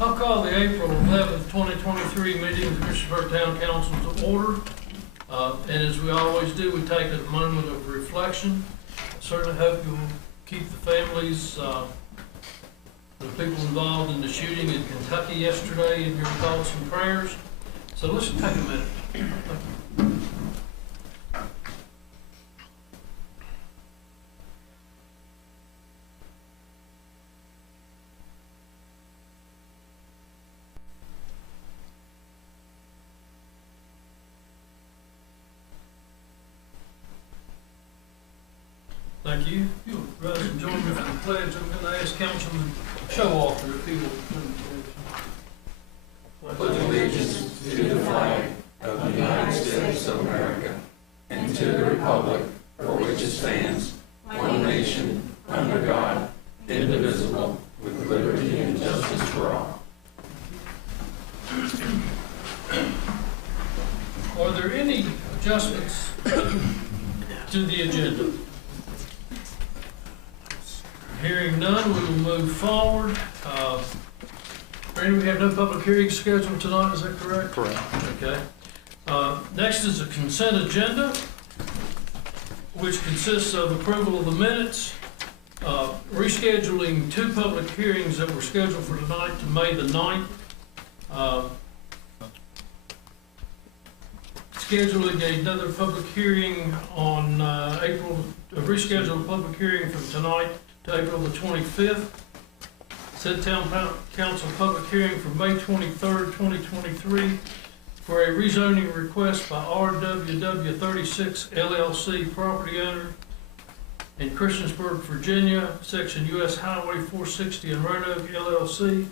I'll call the April 11th, 2023 meeting of the Christiansburg Town Council to order. And as we always do, we take a moment of reflection. I certainly hope you will keep the families, the people involved in the shooting in Kentucky yesterday in your thoughts and prayers. So let's take a minute. Thank you. Thank you. If you'll rise and join me for the pledge, I'm going to ask Councilman Showalter if he will. Pledge allegiance to the flag of the United States of America and to the republic for which it stands, one nation, under God, indivisible, with liberty and justice for all. Are there any adjustments to the agenda? Hearing none, we will move forward. Randy, we have no public hearings scheduled tonight, is that correct? Correct. Okay. Next is a consent agenda, which consists of approval of the minutes, rescheduling two public hearings that were scheduled for tonight to May the 9th, scheduling another public hearing on reschedule a public hearing from tonight to April the 25th. Said Town Council public hearing for May 23rd, 2023 for a rezoning request by RWW 36 LLC, property owner in Christiansburg, Virginia, section US Highway 460 in Roanoke LLC,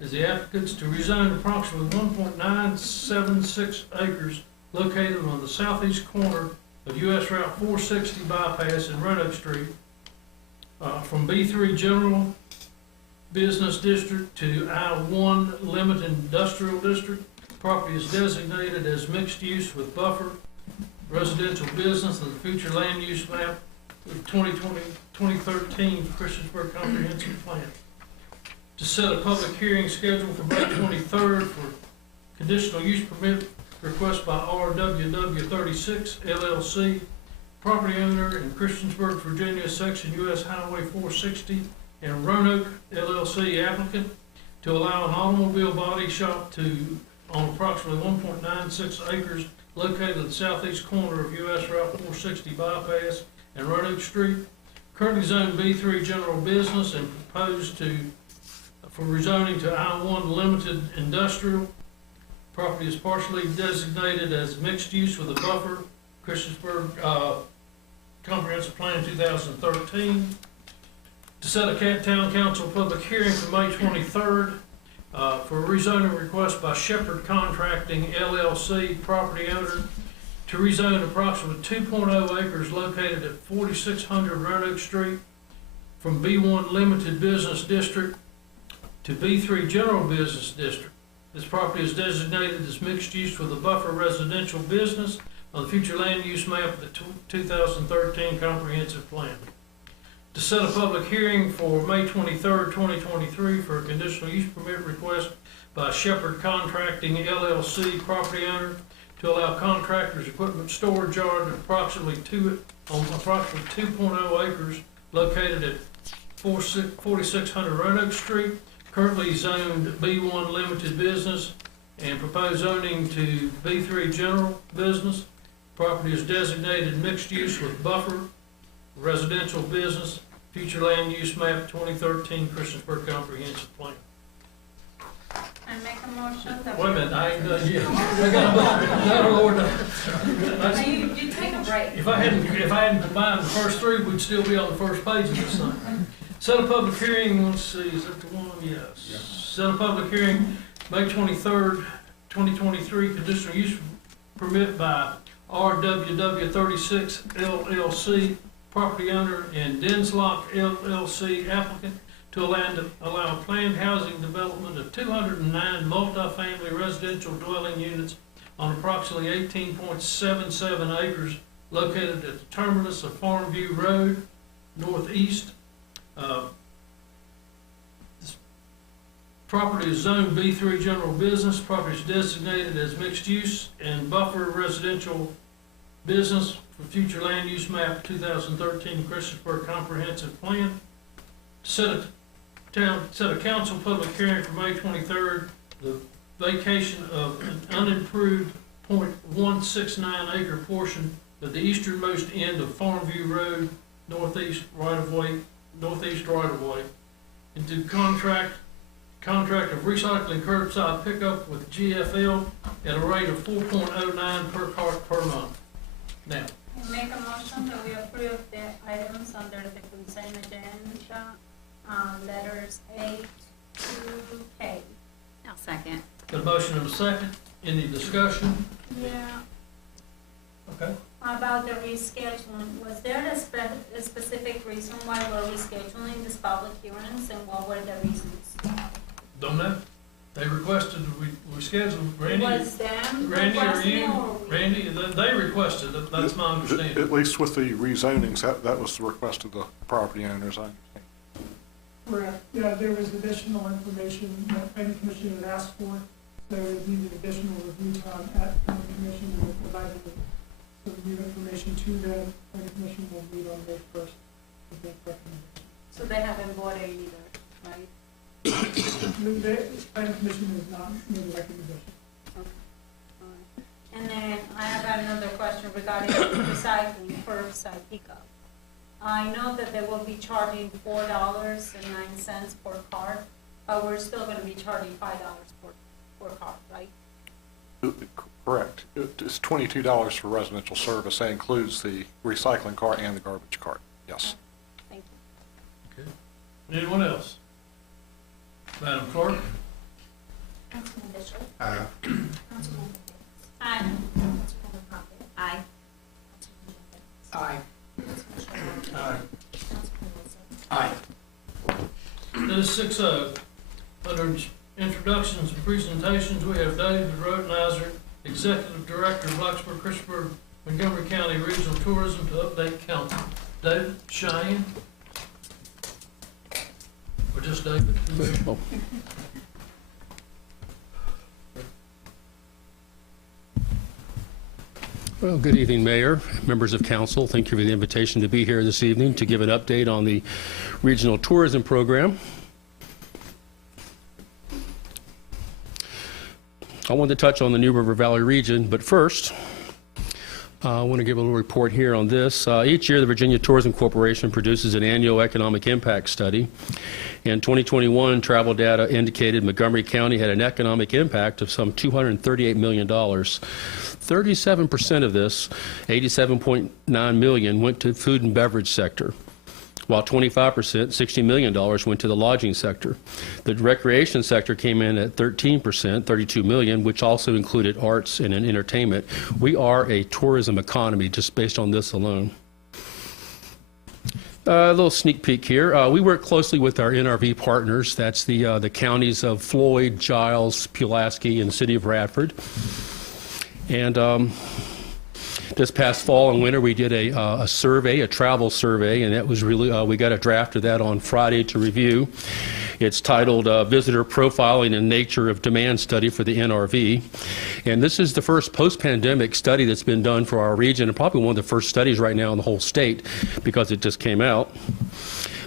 as the applicants to rezone approximately 1.976 acres located on the southeast corner of US Route 460 bypass in Roanoke Street, from B3 General Business District to I1 Limited Industrial District. Property is designated as mixed use with buffer residential business in the future land use map of 2013 Christiansburg Comprehensive Plan. To set a public hearing scheduled for May 23rd for conditional use permit request by RWW 36 LLC, property owner in Christiansburg, Virginia, section US Highway 460, and Roanoke LLC, applicant to allow an automobile body shop on approximately 1.96 acres located at the southeast corner of US Route 460 bypass and Roanoke Street, currently zoned B3 General Business and proposed for rezoning to I1 Limited Industrial. Property is partially designated as mixed use with a buffer, Christiansburg Comprehensive Plan 2013. To set a Town Council public hearing for May 23rd for a rezoning request by Shepherd Contracting LLC, property owner, to rezone approximately 2.0 acres located at 4600 Roanoke Street from B1 Limited Business District to B3 General Business District. This property is designated as mixed use with a buffer residential business on the future land use map of the 2013 Comprehensive Plan. To set a public hearing for May 23rd, 2023 for a conditional use permit request by Shepherd Contracting LLC, property owner, to allow contractors equipment storage yard on approximately 2.0 acres located at 4600 Roanoke Street, currently zoned B1 Limited Business and proposed zoning to B3 General Business. Property is designated mixed use with buffer residential business, future land use map 2013 Christiansburg Comprehensive Plan. I make a motion that. Wait a minute, I ain't done yet. I got a Lord. You take a break. If I hadn't combined the first three, we'd still be on the first page of this thing. Set a public hearing, let's see, is that the one? Yes. Yeah. Set a public hearing, May 23rd, 2023, conditional use permit by RWW 36 LLC, property owner, and Denslock LLC, applicant, to allow planned housing development of 209 multifamily residential dwelling units on approximately 18.77 acres located at the terminus of Farmview Road, northeast. Property is zoned B3 general business. Property is designated as mixed use and buffer residential business for future land use map 2013 Christiansburg Comprehensive Plan. Set a council public hearing for May 23rd, the vacation of an unimproved .169 acre portion at the easternmost end of Farmview Road, northeast right of way, into contract of recycling curbside pickup with GFL at a rate of 4.09 per cart per month. Now, I make a motion that we approve the items under the consent agenda, letters A to K. I'll second. got a motion and a second. Any discussion? Yeah. Okay. About the rescheduling, was there a specific reason why we're rescheduling this public hearings, and what were the reasons? Don't know. They requested, we scheduled, Randy. Was them Randy, are requesting you, or we? Randy, they requested, that's my understanding. At least with the rezonings, that was the request of the property owners, I understand. Correct, yeah, there was additional information that planning commission had asked for. There would need additional review time at planning commission, and we provided some new information to them. Planning commission will meet on May 1st with that recommendation. So they haven't bought it either, right? The planning commission has not made a recommendation. Alright. And then I have another question regarding recycling curbside pickup. I know that they will be charging $4.09 per cart, but we're still gonna be charging $5 per cart, right? Correct. It's $22 for residential service. That includes the recycling cart and the garbage cart. Yes. Thank you. Okay. Anyone else? Madam Clerk? Councilman Bishop? Aye. Councilman Davis? Aye. Councilman Crockett? Aye. Aye. Aye. Councilman Wilson? Aye. That is 6-0. Under introductions and presentations, we have David Rodenizer, Executive Director, Blacksburg, Christiansburg, Montgomery County Regional Tourism, to update council. David, Cheyenne? Or just David? Well, good evening, Mayor, members of council. Thank you for the invitation to be here this evening to give an update on the regional tourism program. I wanted to touch on the New River Valley region, but first, I want to give a little report here on this. Each year, the Virginia Tourism Corporation produces an annual economic impact study. In 2021, travel data indicated Montgomery County had an economic impact of some $238 million. 37% of this, $87.9 million, went to food and beverage sector, while 25%, $60 million, went to the lodging sector. The recreation sector came in at 13%, $32 million, which also included arts and entertainment. We are a tourism economy just based on this alone. A little sneak peek here. We work closely with our NRV partners. That's the counties of Floyd, Giles, Pulaski, and the city of Radford. And this past fall and winter, we did a survey, a travel survey, and that was really, we got a draft of that on Friday to review. It's titled Visitor Profiling and Nature of Demand Study for the NRV. And this is the first post-pandemic study that's been done for our region, and probably one of the first studies right now in the whole state because it just came out.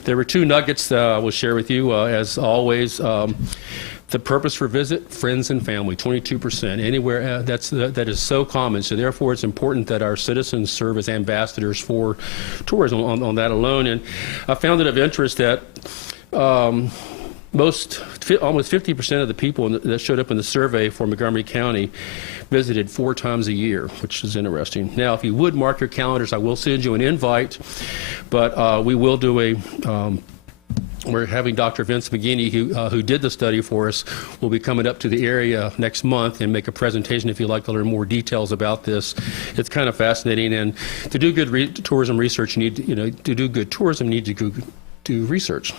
There were two nuggets that I will share with you, as always. The purpose for visit, friends and family, 22%. Anywhere, that is so common. So therefore, it's important that our citizens serve as ambassadors for tourism on that alone. And I found it of interest that almost 50% of the people that showed up in the survey for Montgomery County visited 4 times a year, which is interesting. Now, if you would mark your calendars, I will send you an invite, but we will do a we're having Dr. Vince McGinney, who did the study for us, will be coming up to the area next month and make a presentation if you'd like to learn more details about this. It's kind of fascinating, and to do good tourism research, you need to do good tourism, you need to do research.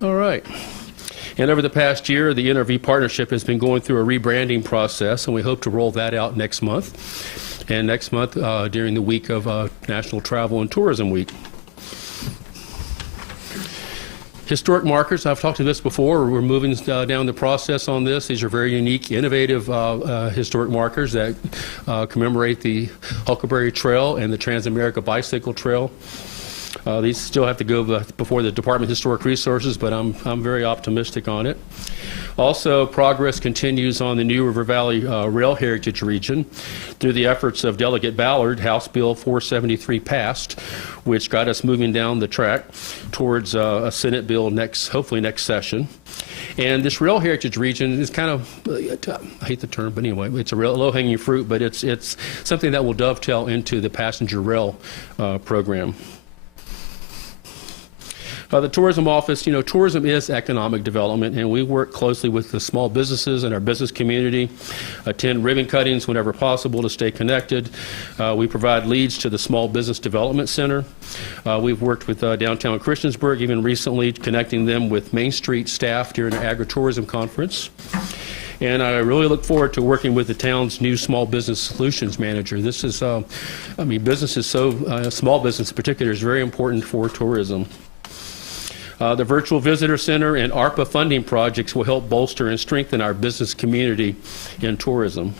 All right. And over the past year, the NRV partnership has been going through a rebranding process, and we hope to roll that out next month. And next month, during the week of National Travel and Tourism Week. Historic markers, I've talked to this before. We're moving down the process on this. These are very unique, innovative historic markers that commemorate the Huckleberry Trail and the Transamerica Bicycle Trail. These still have to go before the Department of Historic Resources, but I'm very optimistic on it. Also, progress continues on the New River Valley Rail Heritage Region through the efforts of Delegate Ballard. House Bill 473 passed, which got us moving down the track towards a Senate bill hopefully next session. And this Rail Heritage Region is kind of, I hate the term, but anyway, it's a real low-hanging fruit, but it's something that will dovetail into the passenger rail program. The tourism office, tourism is economic development, and we work closely with the small businesses and our business community, attend ribbon cuttings whenever possible to stay connected. We provide leads to the Small Business Development Center. We've worked with downtown Christiansburg, even recently connecting them with Main Street staff during an agritourism conference. And I really look forward to working with the town's new Small Business Solutions Manager. This is, business is small business in particular is very important for tourism. The Virtual Visitor Center and ARPA funding projects will help bolster and strengthen our business community in tourism.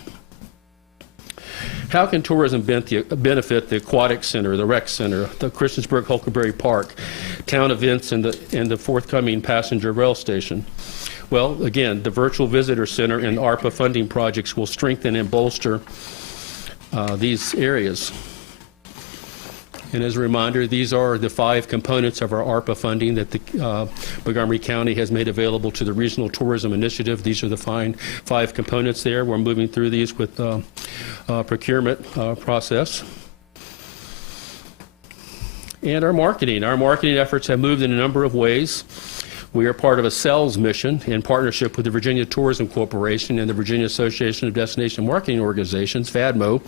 How can tourism benefit the Aquatic Center, the Rec Center, the Christiansburg Huckleberry Park, town events, and the forthcoming passenger rail station? Well, again, the Virtual Visitor Center and ARPA funding projects will strengthen and bolster these areas. And as a reminder, these are the 5 components of our ARPA funding that the Montgomery County has made available to the Regional Tourism Initiative. These are the 5 components there. We're moving through these with procurement process. And our marketing efforts have moved in a number of ways. We are part of a sales mission in partnership with the Virginia Tourism Corporation and the Virginia Association of Destination Marketing Organizations, FADMO,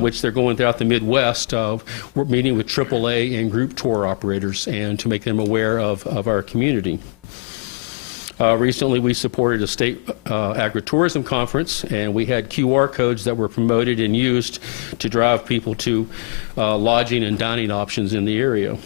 which they're going throughout the Midwest. We're meeting with AAA and group tour operators and to make them aware of our community. Recently, we supported a state agritourism conference, and we had QR codes that were promoted and used to drive people to lodging and dining options in the area.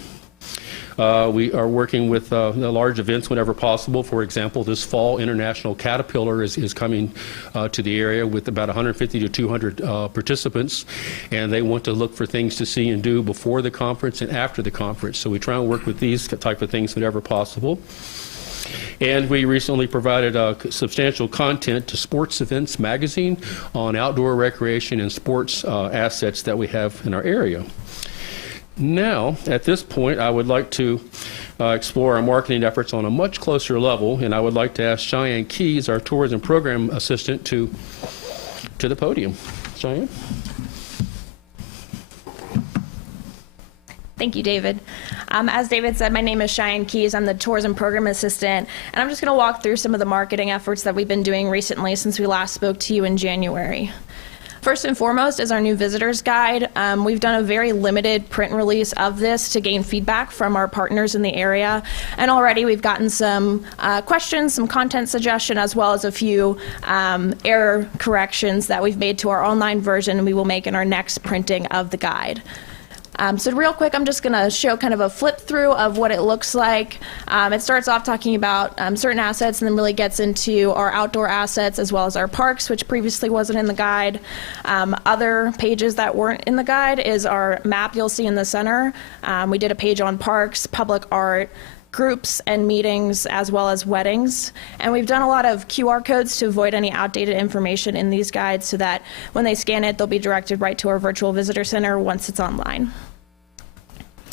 We are working with the large events whenever possible. For example, this fall, International Caterpillar is coming to the area with about 150 to 200 participants, and they want to look for things to see and do before the conference and after the conference. So we try and work with these type of things whenever possible. And we recently provided substantial content to Sports Events Magazine on outdoor recreation and sports assets that we have in our area. Now, at this point, I would like to explore our marketing efforts on a much closer level, and I would like to ask Cheyenne Keys, our tourism program assistant, to the podium. Cheyenne? Thank you, David. As David said, my name is Cheyenne Keys. I'm the tourism program assistant, and I'm just going to walk through some of the marketing efforts that we've been doing recently since we last spoke to you in January. First and foremost is our new visitors guide. We've done a very limited print release of this to gain feedback from our partners in the area. And already we've gotten some questions, some content suggestion, as well as a few error corrections that we've made to our online version and we will make in our next printing of the guide. So real quick, I'm just going to show kind of a flip through of what it looks like. It starts off talking about certain assets and then really gets into our outdoor assets as well as our parks, which previously wasn't in the guide. Other pages that weren't in the guide is our map you'll see in the center. We did a page on parks, public art, groups and meetings, as well as weddings. And we've done a lot of QR codes to avoid any outdated information in these guides so that when they scan it, they'll be directed right to our virtual visitor center once it's online.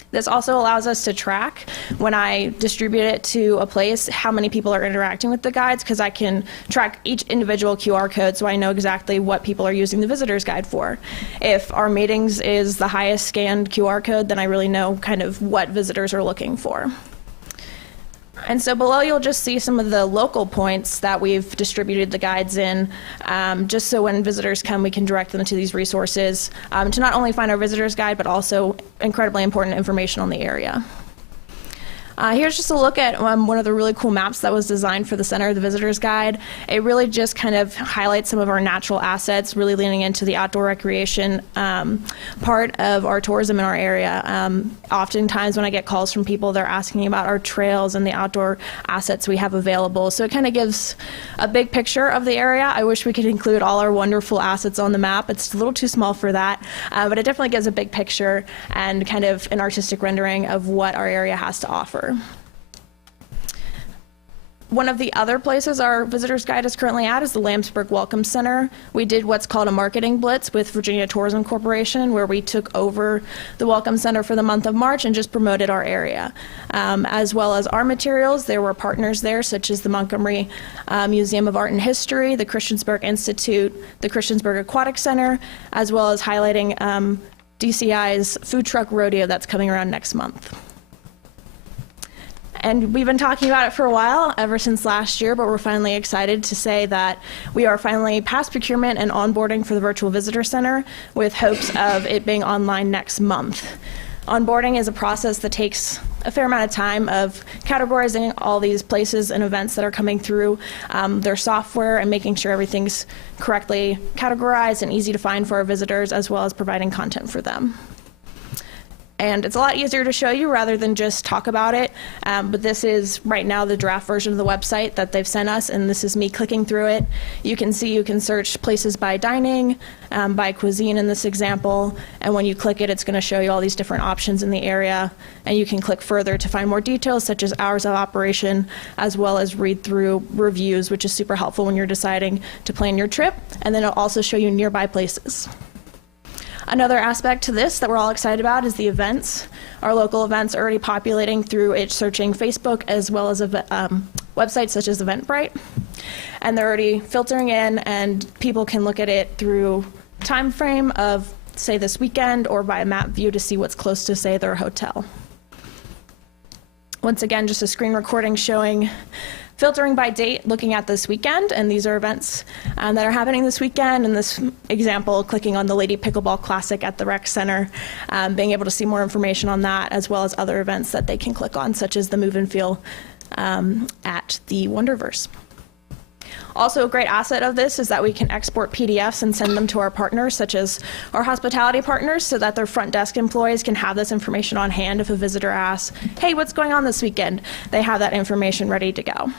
This also allows us to track when I distribute it to a place how many people are interacting with the guides, because I can track each individual QR code so I know exactly what people are using the visitor's guide for. If our meetings is the highest scanned QR code, then I really know kind of what visitors are looking for. And so below you'll just see some of the local points that we've distributed the guides in, just so when visitors come we can direct them to these resources to not only find our visitors guide but also incredibly important information on the area. Here's just a look at one of the really cool maps that was designed for the Center of the Visitor's Guide. It really just kind of highlights some of our natural assets, really leaning into the outdoor recreation part of our tourism in our area. Oftentimes when I get calls from people, they're asking about our trails and the outdoor assets we have available. So it kind of gives a big picture of the area. I wish we could include all our wonderful assets on the map. It's a little too small for that, but it definitely gives a big picture and kind of an artistic rendering of what our area has to offer. One of the other places our visitor's guide is currently at is the Lambsburg Welcome Center. We did what's called a marketing blitz with Virginia Tourism Corporation, where we took over the Welcome Center for the month of March and just promoted our area. As well as our materials, there were partners there, such as the Montgomery Museum of Art and History, the Christiansburg Institute, the Christiansburg Aquatic Center, as well as highlighting DCI's food truck rodeo that's coming around next month. And we've been talking about it for a while, ever since last year, but we're finally excited to say that we are finally past procurement and onboarding for the Virtual Visitor Center, with hopes of it being online next month. Onboarding is a process that takes a fair amount of time of categorizing all these places and events that are coming through their software and making sure everything's correctly categorized and easy to find for our visitors, as well as providing content for them. And it's a lot easier to show you rather than just talk about it. But this is right now the draft version of the website that they've sent us, and this is me clicking through it. You can see you can search places by dining, by cuisine in this example, and when you click it, it's going to show you all these different options in the area. And you can click further to find more details, such as hours of operation, as well as read through reviews, which is super helpful when you're deciding to plan your trip. And then it'll also show you nearby places. Another aspect to this that we're all excited about is the events. Our local events are already populating through it, searching Facebook as well as websites such as Eventbrite. And they're already filtering in, and people can look at it through time frame of, say, this weekend, or by a map view to see what's close to, say, their hotel. Once again, just a screen recording showing filtering by date, looking at this weekend, and these are events that are happening this weekend. In this example, clicking on the Lady Pickleball Classic at the Rec Center, being able to see more information on that, as well as other events that they can click on, such as the Move and Feel at the Wonderverse. Also, a great asset of this is that we can export PDFs and send them to our partners, such as our hospitality partners, so that their front desk employees can have this information on hand if a visitor asks, hey, what's going on this weekend? They have that information ready to go.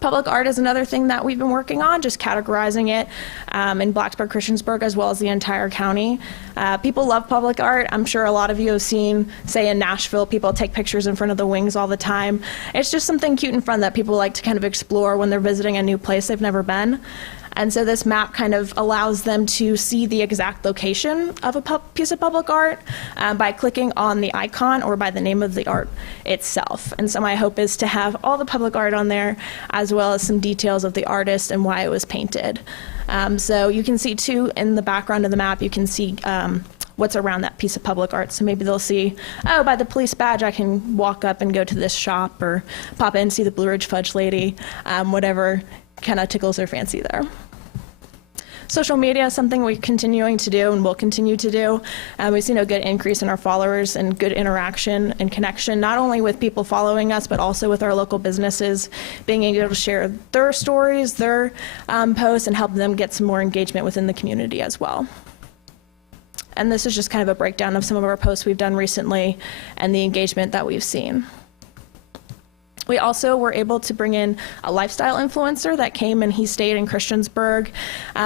Public art is another thing that we've been working on, just categorizing it in Blacksburg, Christiansburg, as well as the entire county. People love public art. I'm sure a lot of you have seen, say in Nashville, people take pictures in front of the wings all the time. It's just something cute and fun that people like to kind of explore when they're visiting a new place they've never been. And so this map kind of allows them to see the exact location of a piece of public art by clicking on the icon or by the name of the art itself. And so my hope is to have all the public art on there, as well as some details of the artist and why it was painted. So you can see too, in the background of the map, you can see what's around that piece of public art. So maybe they'll see, oh, by the police badge, I can walk up and go to this shop, or pop in and see the Blue Ridge Fudge Lady, whatever kind of tickles their fancy there. Social media is something we're continuing to do and will continue to do. We've seen a good increase in our followers and good interaction and connection, not only with people following us, but also with our local businesses, being able to share their stories, their posts, and help them get some more engagement within the community as well. And this is just kind of a breakdown of some of our posts we've done recently and the engagement that we've seen. We also were able to bring in a lifestyle influencer that came and he stayed in Christiansburg.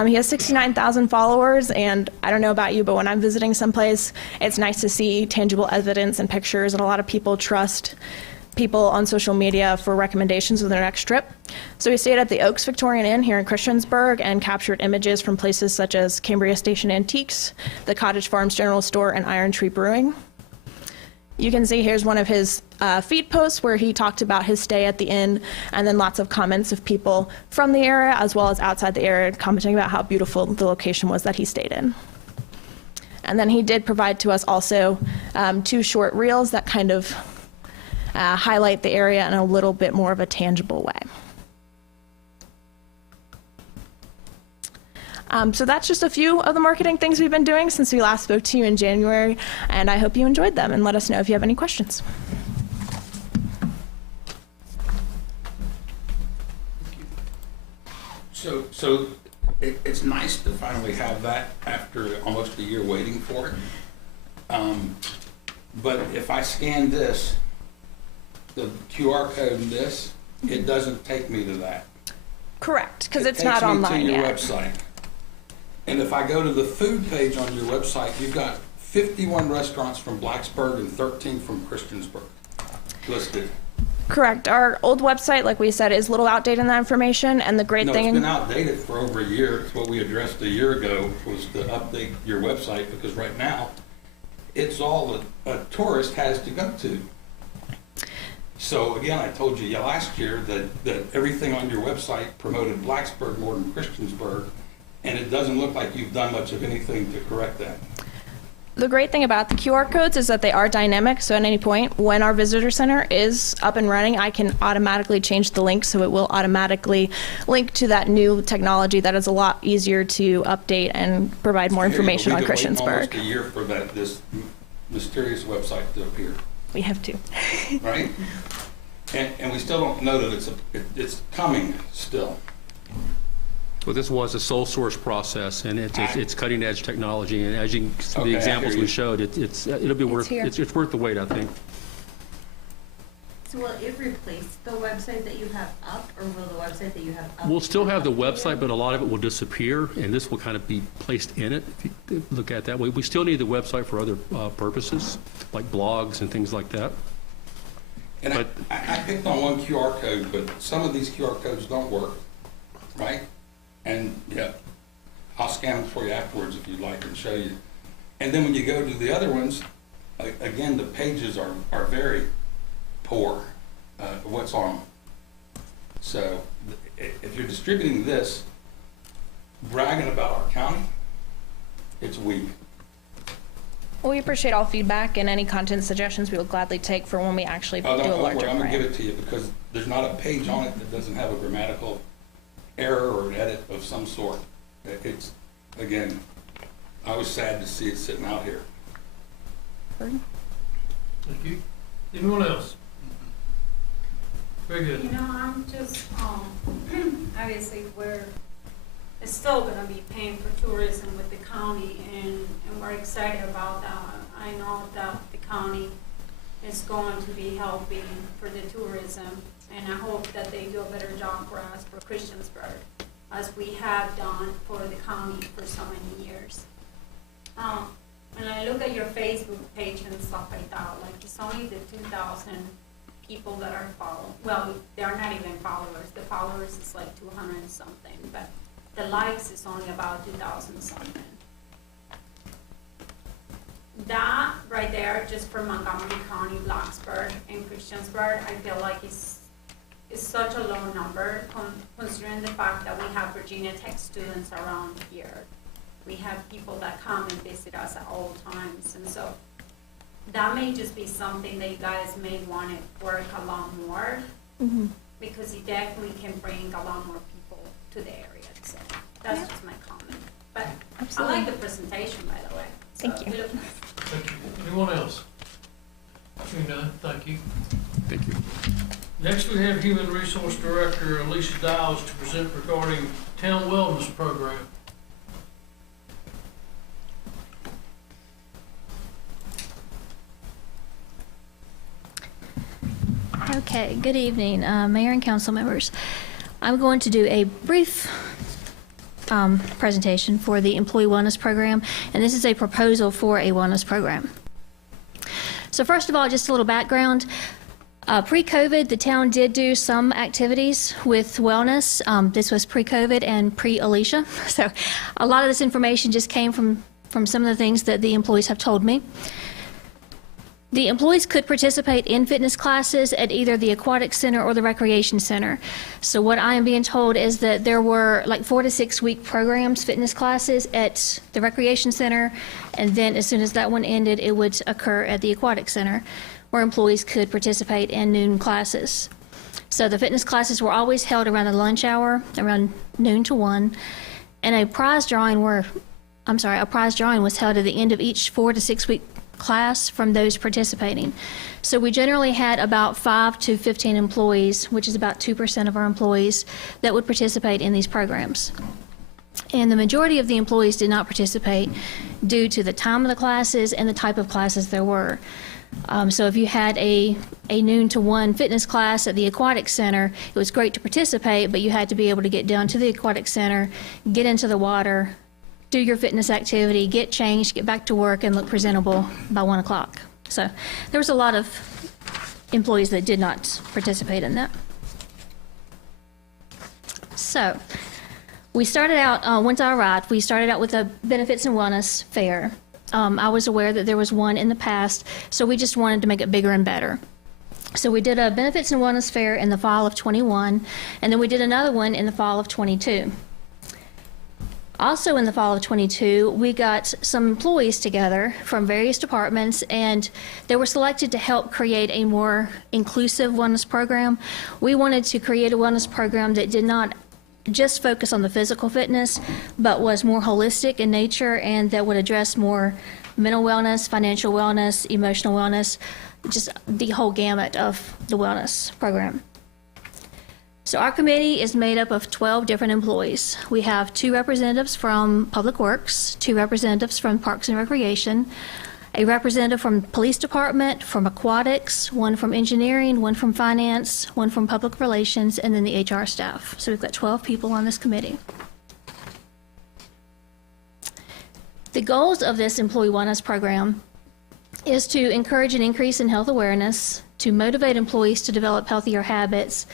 He has 69,000 followers, and I don't know about you, but when I'm visiting someplace, it's nice to see tangible evidence and pictures, and a lot of people trust people on social media for recommendations of their next trip. So we stayed at the Oaks Victorian Inn here in Christiansburg and captured images from places such as Cambria Station Antiques, the Cottage Farms General Store, and Iron Tree Brewing. You can see here's one of his feed posts where he talked about his stay at the inn, and then lots of comments of people from the area as well as outside the area commenting about how beautiful the location was that he stayed in. And then he did provide to us also 2 short reels that kind of highlight the area in a little bit more of a tangible way. So that's just a few of the marketing things we've been doing since we last spoke to you in January, and I hope you enjoyed them, and let us know if you have any questions. So it's nice to finally have that after almost a year waiting for it. But if I scan this, the QR code in this, it doesn't take me to that. Correct, because it's not online It takes me to your yet. website. And if I go to the food page on your website, you've got 51 restaurants from Blacksburg and 13 from Christiansburg listed. Correct. Our old website, like we said, is a little outdated in that information, and the great No, thing... it's been outdated for over a year. It's what we addressed a year ago, was to update your website, because right now, it's all that a tourist has to go to. So again, I told you last year that everything on your website promoted Blacksburg more than Christiansburg, and it doesn't look like you've done much of anything to correct that. The great thing about the QR codes is that they are dynamic, so at any point when our visitor center is up and running, I can automatically change the link, so it will automatically link to that new technology that is a lot easier to update and provide more information on We've been waiting Christiansburg. almost a year for this mysterious website to appear, We have to. right? And we still don't know that it's coming still. Well, this was a sole source process, and it's cutting edge technology, and as you can see, Okay, the I examples hear we you. showed, it'll be worth, here. it's worth the wait, I think. So will it replace the website that you have up, or will the website that you have up? We'll still have the be updated? website, but a lot of it will disappear, and this will kind of be placed in it, if you look at it that way. We still need the website for other purposes, like blogs and things like that. And But- I picked on one QR code, but some of these QR codes don't work, right? And yeah, I'll scan them for you afterwards if you'd like and show you. And then when you go to the other ones, again, the pages are very poor, what's on them. So if you're distributing this, bragging about our county, it's weak. Well, we appreciate all feedback and any content suggestions we will gladly take for when we actually do Oh, a don't larger worry, I'm gonna print. give it to you because there's not a page on it that doesn't have a grammatical error or an edit of some sort. It's, again, I was sad to see it sitting out here. Thank you. Anyone else? Very good. You know, I'm just, obviously, it's still gonna be paying for tourism with the county, and we're excited about that. I know that the county is going to be helping for the tourism, and I hope that they do a better job for us, for Christiansburg, as we have done for the county for so many years. When I look at your Facebook page and stuff like that, like, it's only the 2,000 people that are following. Well, they're not even followers. The followers is like 200 and something, but the likes is only about 2,000 something. That right there, just for Montgomery County, Blacksburg, and Christiansburg, I feel like is such a low number, considering the fact that we have Virginia Tech students around here. We have people that come and visit us at all times, and so that may just be something that you guys may want to work a lot more, because it definitely can bring a lot more people to the area. So that's just my comment. But Absolutely. I like the presentation, by the way. Thank you. It looked nice. Thank you. Anyone else? Hearing none, thank you. Thank you. Next, we have Human Resource Director Alicia Dials to present regarding Town Wellness Program. Okay, good evening, Mayor and council members. I'm going to do a brief presentation for the Employee Wellness Program, and this is a proposal for a wellness program. So first of all, just a little background. Pre-COVID, the town did do some activities with wellness. This was pre-COVID and pre-Alicia. So a lot of this information just came from some of the things that the employees have told me. The employees could participate in fitness classes at either the aquatic center or the recreation center. So what I am being told is that there were like 4 to 6 week programs, fitness classes at the recreation center, and then as soon as that one ended, it would occur at the aquatic center, where employees could participate in noon classes. So the fitness classes were always held around the lunch hour, around noon to 1. And a prize drawing was held at the end of each 4 to 6 week class from those participating. So we generally had about 5 to 15 employees, which is about 2% of our employees, that would participate in these programs. And the majority of the employees did not participate due to the time of the classes and the type of classes there were. So if you had a noon to 1 fitness class at the aquatic center, it was great to participate, but you had to be able to get down to the aquatic center, get into the water, do your fitness activity, get changed, get back to work, and look presentable by 1 o'clock. So there was a lot of employees that did not participate in that. So we started out, once I arrived, we started out with a benefits and wellness fair. I was aware that there was one in the past, so we just wanted to make it bigger and better. So we did a benefits and wellness fair in the fall of 21, and then we did another one in the fall of 22. Also in the fall of 22, we got some employees together from various departments, and they were selected to help create a more inclusive wellness program. We wanted to create a wellness program that did not just focus on the physical fitness, but was more holistic in nature and that would address more mental wellness, financial wellness, emotional wellness, just the whole gamut of the wellness program. So our committee is made up of 12 different employees. We have 2 representatives from Public Works, 2 representatives from Parks and Recreation, a representative from Police Department, from Aquatics, 1 from Engineering, 1 from Finance, 1 from Public Relations, and then the HR staff. So we've got 12 people on this committee. The goals of this employee wellness program is to encourage an increase in health awareness, to motivate employees to develop healthier habits,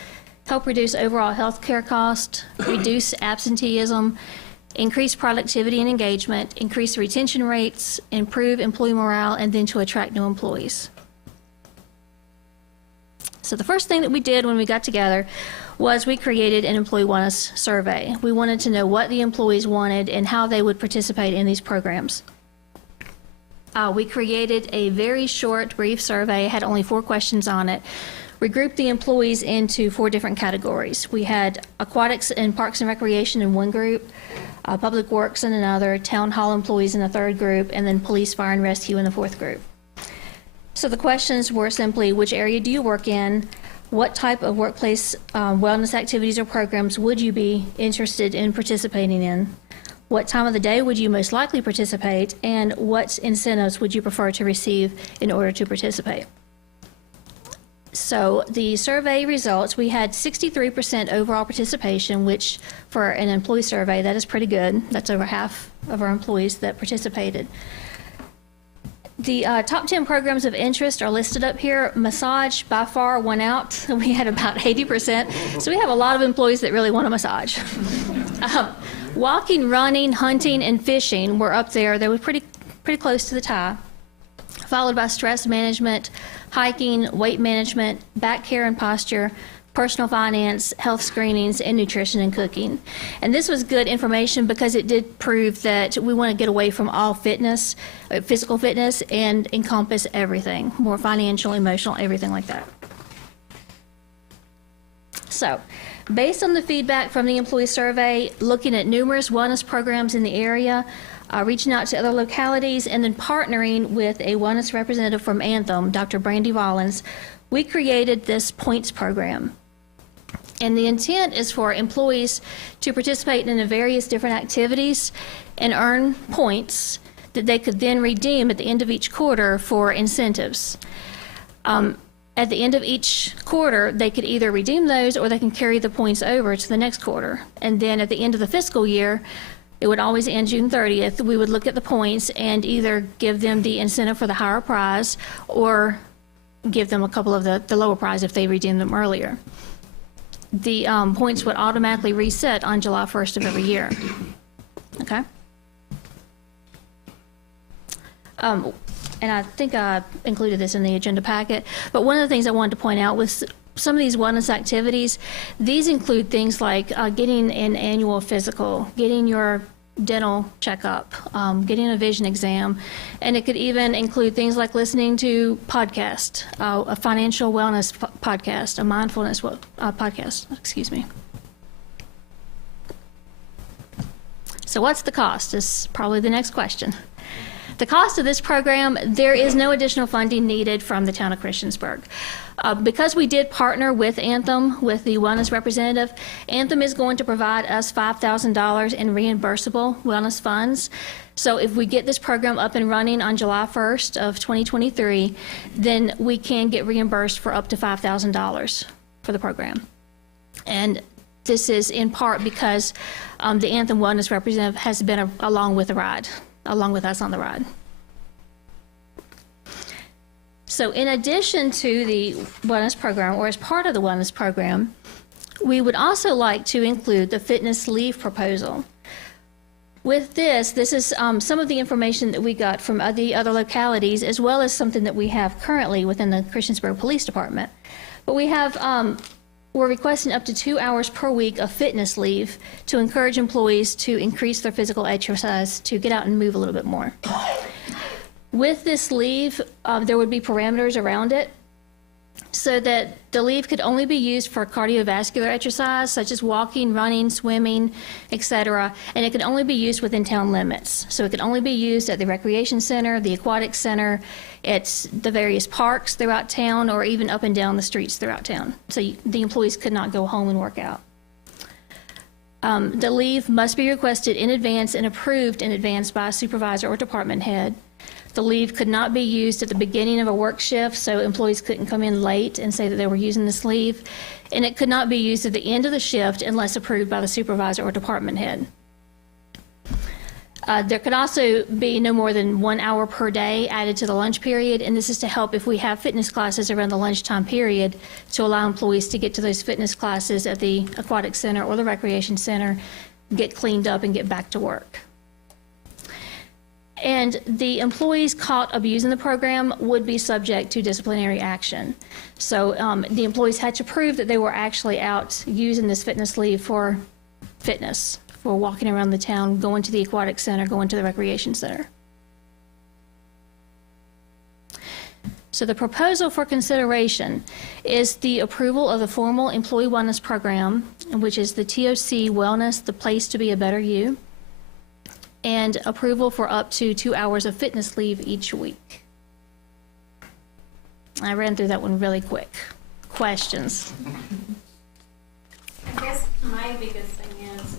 help reduce overall health care costs, reduce absenteeism, increase productivity and engagement, increase retention rates, improve employee morale, and then to attract new employees. So the first thing that we did when we got together was we created an employee wellness survey. We wanted to know what the employees wanted and how they would participate in these programs. We created a very short, brief survey. It had only 4 questions on it. We grouped the employees into 4 different categories. We had aquatics and parks and recreation in one group, public works in another, town hall employees in a 3rd group, and then police, fire, and rescue in the 4th group. So the questions were simply, which area do you work in? What type of workplace wellness activities or programs would you be interested in participating in? What time of the day would you most likely participate? And what incentives would you prefer to receive in order to participate? So the survey results, we had 63% overall participation, which for an employee survey, that is pretty good. That's over half of our employees that participated. The top 10 programs of interest are listed up here. Massage by far won out. We had about 80%. So we have a lot of employees that really want a massage. Walking, running, hunting, and fishing were up there. They were pretty close to the tie, followed by stress management, hiking, weight management, back care and posture, personal finance, health screenings, and nutrition and cooking. And this was good information because it did prove that we want to get away from all fitness, physical fitness, and encompass everything, more financial, emotional, everything like that. So, based on the feedback from the employee survey, looking at numerous wellness programs in the area, reaching out to other localities, and then partnering with a wellness representative from Anthem, Dr. Brandy Rollins, we created this points program. And the intent is for employees to participate in the various different activities and earn points that they could then redeem at the end of each quarter for incentives. At the end of each quarter, they could either redeem those or they can carry the points over to the next quarter. And then at the end of the fiscal year, it would always end June 30th. We would look at the points and either give them the incentive for the higher prize or give them a couple of the lower prize if they redeem them earlier. The points would automatically reset on July 1st of every year. Okay? And I think I included this in the agenda packet, but one of the things I wanted to point out was some of these wellness activities. These include things like getting an annual physical, getting your dental checkup, getting a vision exam, and it could even include things like listening to podcasts, a financial wellness podcast, a mindfulness podcast, excuse me. So what's the cost is probably the next question. The cost of this program, there is no additional funding needed from the town of Christiansburg. Because we did partner with Anthem, with the wellness representative, Anthem is going to provide us $5,000 in reimbursable wellness funds. So if we get this program up and running on July 1st of 2023, then we can get reimbursed for up to $5,000 for the program. And this is in part because the Anthem wellness representative has been along with us on the ride. So in addition to the wellness program, or as part of the wellness program, we would also like to include the fitness leave proposal. With this is some of the information that we got from the other localities, as well as something that we have currently within the Christiansburg Police Department. But we have, we're requesting up to 2 hours per week of fitness leave to encourage employees to increase their physical exercise, to get out and move a little bit more. With this leave, there would be parameters around it so that the leave could only be used for cardiovascular exercise, such as walking, running, swimming, etc., and it could only be used within town limits. So it could only be used at the recreation center, the aquatic center, at the various parks throughout town, or even up and down the streets throughout town. So the employees could not go home and work out. The leave must be requested in advance and approved in advance by a supervisor or department head. The leave could not be used at the beginning of a work shift, so employees couldn't come in late and say that they were using this leave. And it could not be used at the end of the shift unless approved by the supervisor or department head. There could also be no more than 1 hour per day added to the lunch period, and this is to help if we have fitness classes around the lunchtime period, to allow employees to get to those fitness classes at the aquatic center or the recreation center, get cleaned up, and get back to work. And the employees caught abusing the program would be subject to disciplinary action. So the employees had to prove that they were actually out using this fitness leave for fitness, for walking around the town, going to the aquatic center, going to the recreation center. So the proposal for consideration is the approval of the formal employee wellness program, which is the TOC Wellness, the Place to Be a Better You, and approval for up to 2 hours of fitness leave each week. I ran through that one really quick. Questions? I guess my biggest thing is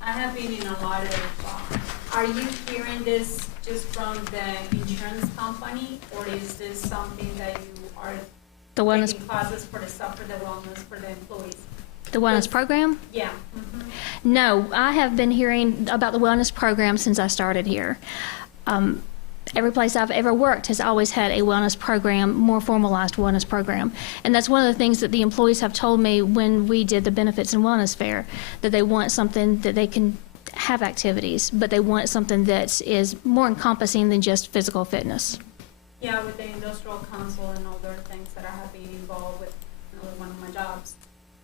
I have been in a lot of, are you hearing this just from the insurance company, or is this something that you are taking classes for the stuff for the wellness for the employees? The wellness program? Yeah. No, I have been hearing about the wellness program since I started here. Every place I've ever worked has always had a wellness program, more formalized wellness program. And that's one of the things that the employees have told me when we did the benefits and wellness fair, that they want something that they can have activities, but they want something that is more encompassing than just physical fitness. Yeah, with the industrial council and other things that I have been involved with, another one of my jobs,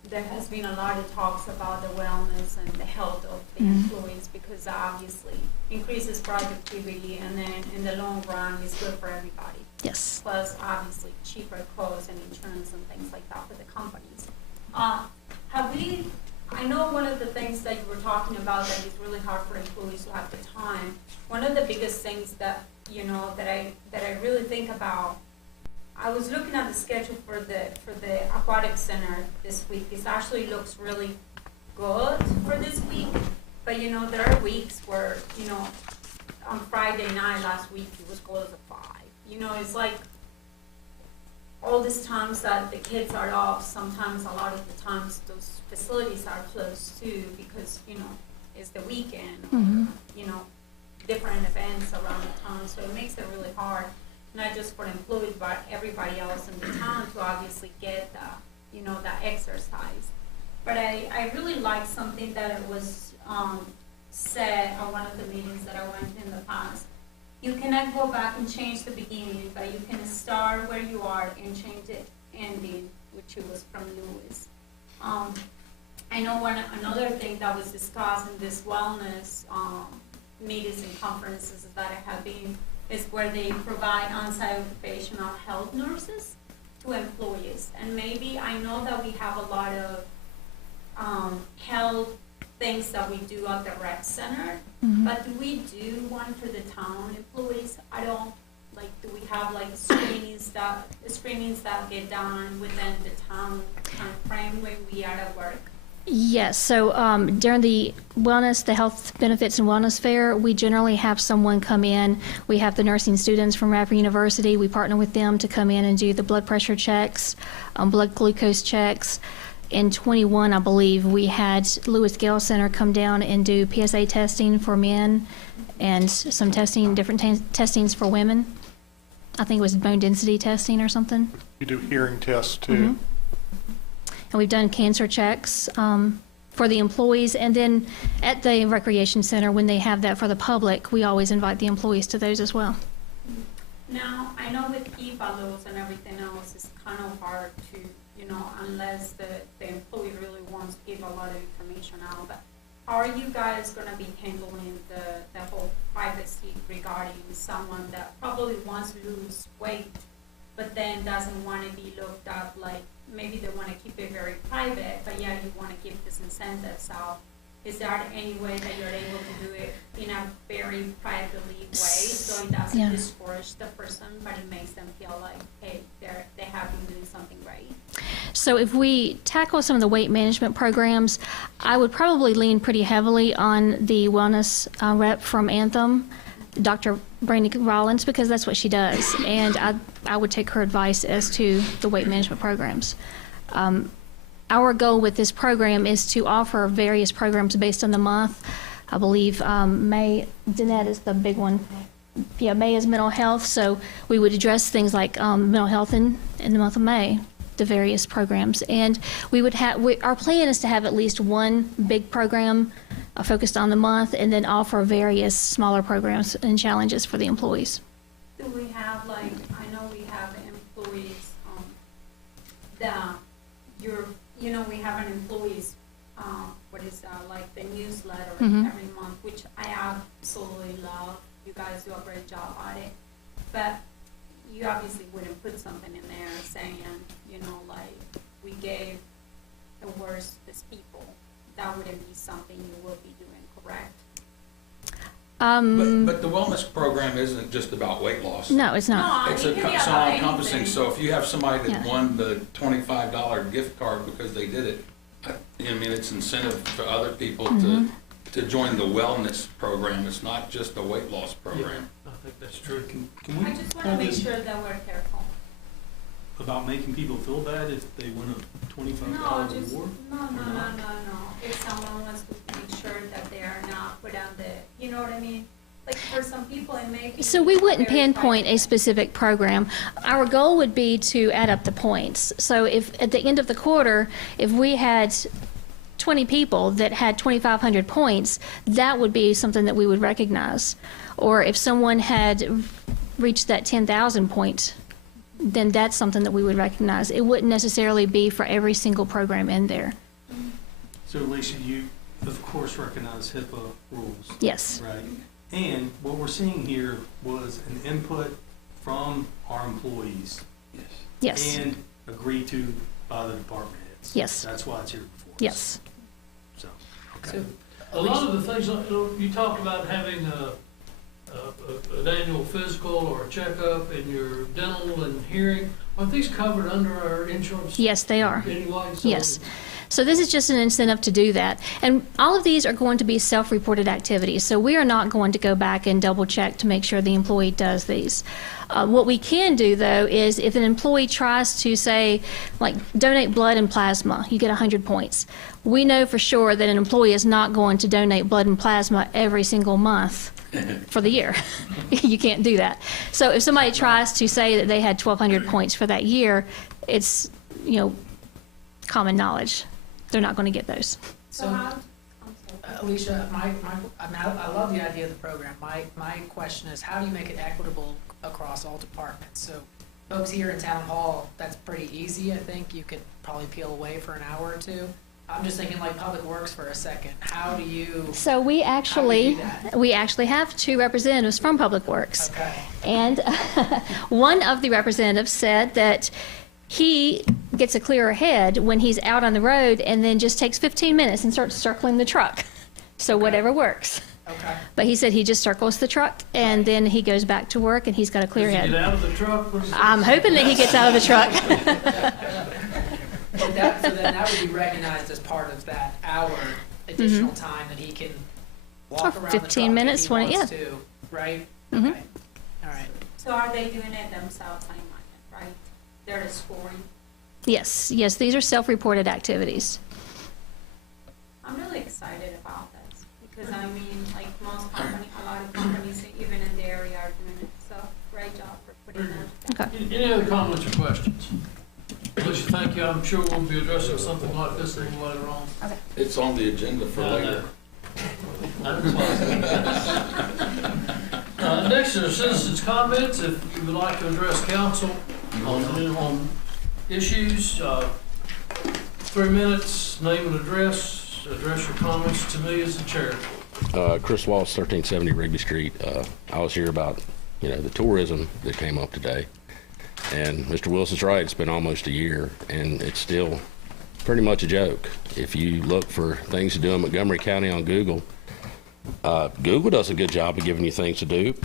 there has been a lot of talks about the wellness and the health of the employees, because obviously increases productivity, and then in the long run is good for everybody. Yes. Plus obviously cheaper costs and insurance and things like that for the companies. I know one of the things that you were talking about that is really hard for employees to have the time. One of the biggest things that, you know, that I really think about, I was looking at the schedule for the aquatic center this week. It actually looks really good for this week, but you know, there are weeks where, you know, on Friday night last week it was closed at 5. You know, it's like all these times that the kids are off, sometimes a lot of the times those facilities are closed too, because, you know, it's the weekend, or, you know, different events around the town, so it makes it really hard, not just for employees, but everybody else in the town to obviously get the, you know, that exercise. But I really like something that was said on one of the meetings that I went in the past. You cannot go back and change the beginning, but you can start where you are and change the ending, which it was from Lewis. I know another thing that was discussed in this wellness meetings and conferences that I have been is where they provide on-site occupational health nurses to employees. And maybe I know that we have a lot of health things that we do at the rec center, but do we do one for the town employees? I don't, like, do we have like screenings that get done within the town time frame when we are at work? Yes, so during the health benefits and wellness fair, we generally have someone come in. We have the nursing students from Radford University. We partner with them to come in and do the blood pressure checks, blood glucose checks. In 21, I believe, we had Lewis Gale Center come down and do PSA testing for men and some testing, different testings for women. I think it was bone density testing or something. You do hearing tests too? And we've done cancer checks for the employees. And then at the recreation center, when they have that for the public, we always invite the employees to those as well. Now, I know with e-ballots and everything else, it's kind of hard to, unless the employee really wants to give a lot of information out, but how are you guys gonna be handling the whole privacy regarding someone that probably wants to lose weight, but then doesn't wanna be looked up, like, maybe they wanna keep it very private, but yeah, you wanna give this incentive, so is there any way that you're able to do it in a very privately way, so it doesn't discourage the person, but it makes them feel like, hey, they have been doing something right? So if we tackle some of the weight management programs, I would probably lean pretty heavily on the wellness rep from Anthem, Dr. Brandy Rollins, because that's what she does. And I would take her advice as to the weight management programs. Our goal with this program is to offer various programs based on the month. I believe May, Danette is the big one. Yeah, May is mental health, so we would address things like mental health in the month of May, the various programs. And we would have, our plan is to have at least one big program focused on the month and then offer various smaller programs and challenges for the employees. Do we have, like, I know we have employees that we have an employees, like the newsletter every month, which I absolutely love. You guys do a great job at it. But you obviously wouldn't put something in there saying, like, we gave the worst to people. That wouldn't be something you will be doing, correct? But the wellness program isn't just about weight loss. No, it's not. No, It's it can be about all-encompassing, anything. so if you have somebody that Yeah. won the $25 gift card because they did it, it's incentive for other people to join the wellness program. It's not just a weight loss program. I think that's true. Can we I just want to make sure that we're careful. about making people feel bad if they win a $25 No, award? no. If someone wants to make sure that they are not put on the, you know what I mean? Like, for some people, it may be. So we wouldn't very pinpoint a private. specific program. Our goal would be to add up the points. So if at the end of the quarter, if we had 20 people that had 2,500 points, that would be something that we would recognize. Or if someone had reached that 10,000 point, then that's something that we would recognize. It wouldn't necessarily be for every single program in there. So Alicia, you of course recognize HIPAA rules, Yes. right? And what we're seeing here was an input from our employees Yes. and agreed to by the department heads. Yes. That's why it's here before us. Yes. So, okay. A lot of the things, you talk about having an annual physical or a checkup in your dental and hearing, are these covered under our insurance? Yes, they are. Anyway? So- Yes. So this is just an incentive to do that. And all of these are going to be self-reported activities. So we are not going to go back and double check to make sure the employee does these. What we can do, though, is if an employee tries to say, like, donate blood and plasma, you get 100 points. We know for sure that an employee is not going to donate blood and plasma every single month for the year. You can't do that. So if somebody tries to say that they had 1,200 points for that year, it's, common knowledge. They're not going to get those. So how, I'm sorry. Alicia, I love the idea of the program. My question is, how do you make it equitable across all departments? So folks here in Town Hall, that's pretty easy. I think you could probably peel away for an hour or two. I'm just thinking like Public Works for a second. How do you? So we actually have 2 representatives from Public Works. Okay. And one of the representatives said that He gets a clearer head when he's out on the road and then just takes 15 minutes and starts circling the truck. So whatever works. Okay. But he said he just circles the truck and then he goes back to work and he's got a clear Does he head. get out of the truck? I'm hoping that he gets out of the truck. So then that would be recognized as part of that hour additional time that he can walk Or around 15 the truck minutes if he when it- wants to, right? Mhm. Okay. All right. So are they doing it themselves, I imagine, right? They're scoring. Yes, these are self-reported activities. I'm really excited about this, because I mean, like most company, a lot of companies, even in the area are doing it, so great job for putting that. Okay. Any other comments or questions? Alicia, thank you. I'm sure we'll be addressing something like this a little later on. It's on the agenda for later. Next are citizens' comments. If you would like to address council on issues, 3 minutes, name and address your comments to me as the chair. Chris Wallace, 1370 Rigby Street. I was here about, the tourism that came up today. And Mr. Wilson's right, it's been almost a year, and it's still pretty much a joke. If you look for things to do in Montgomery County on Google, Google does a good job of giving you things to do,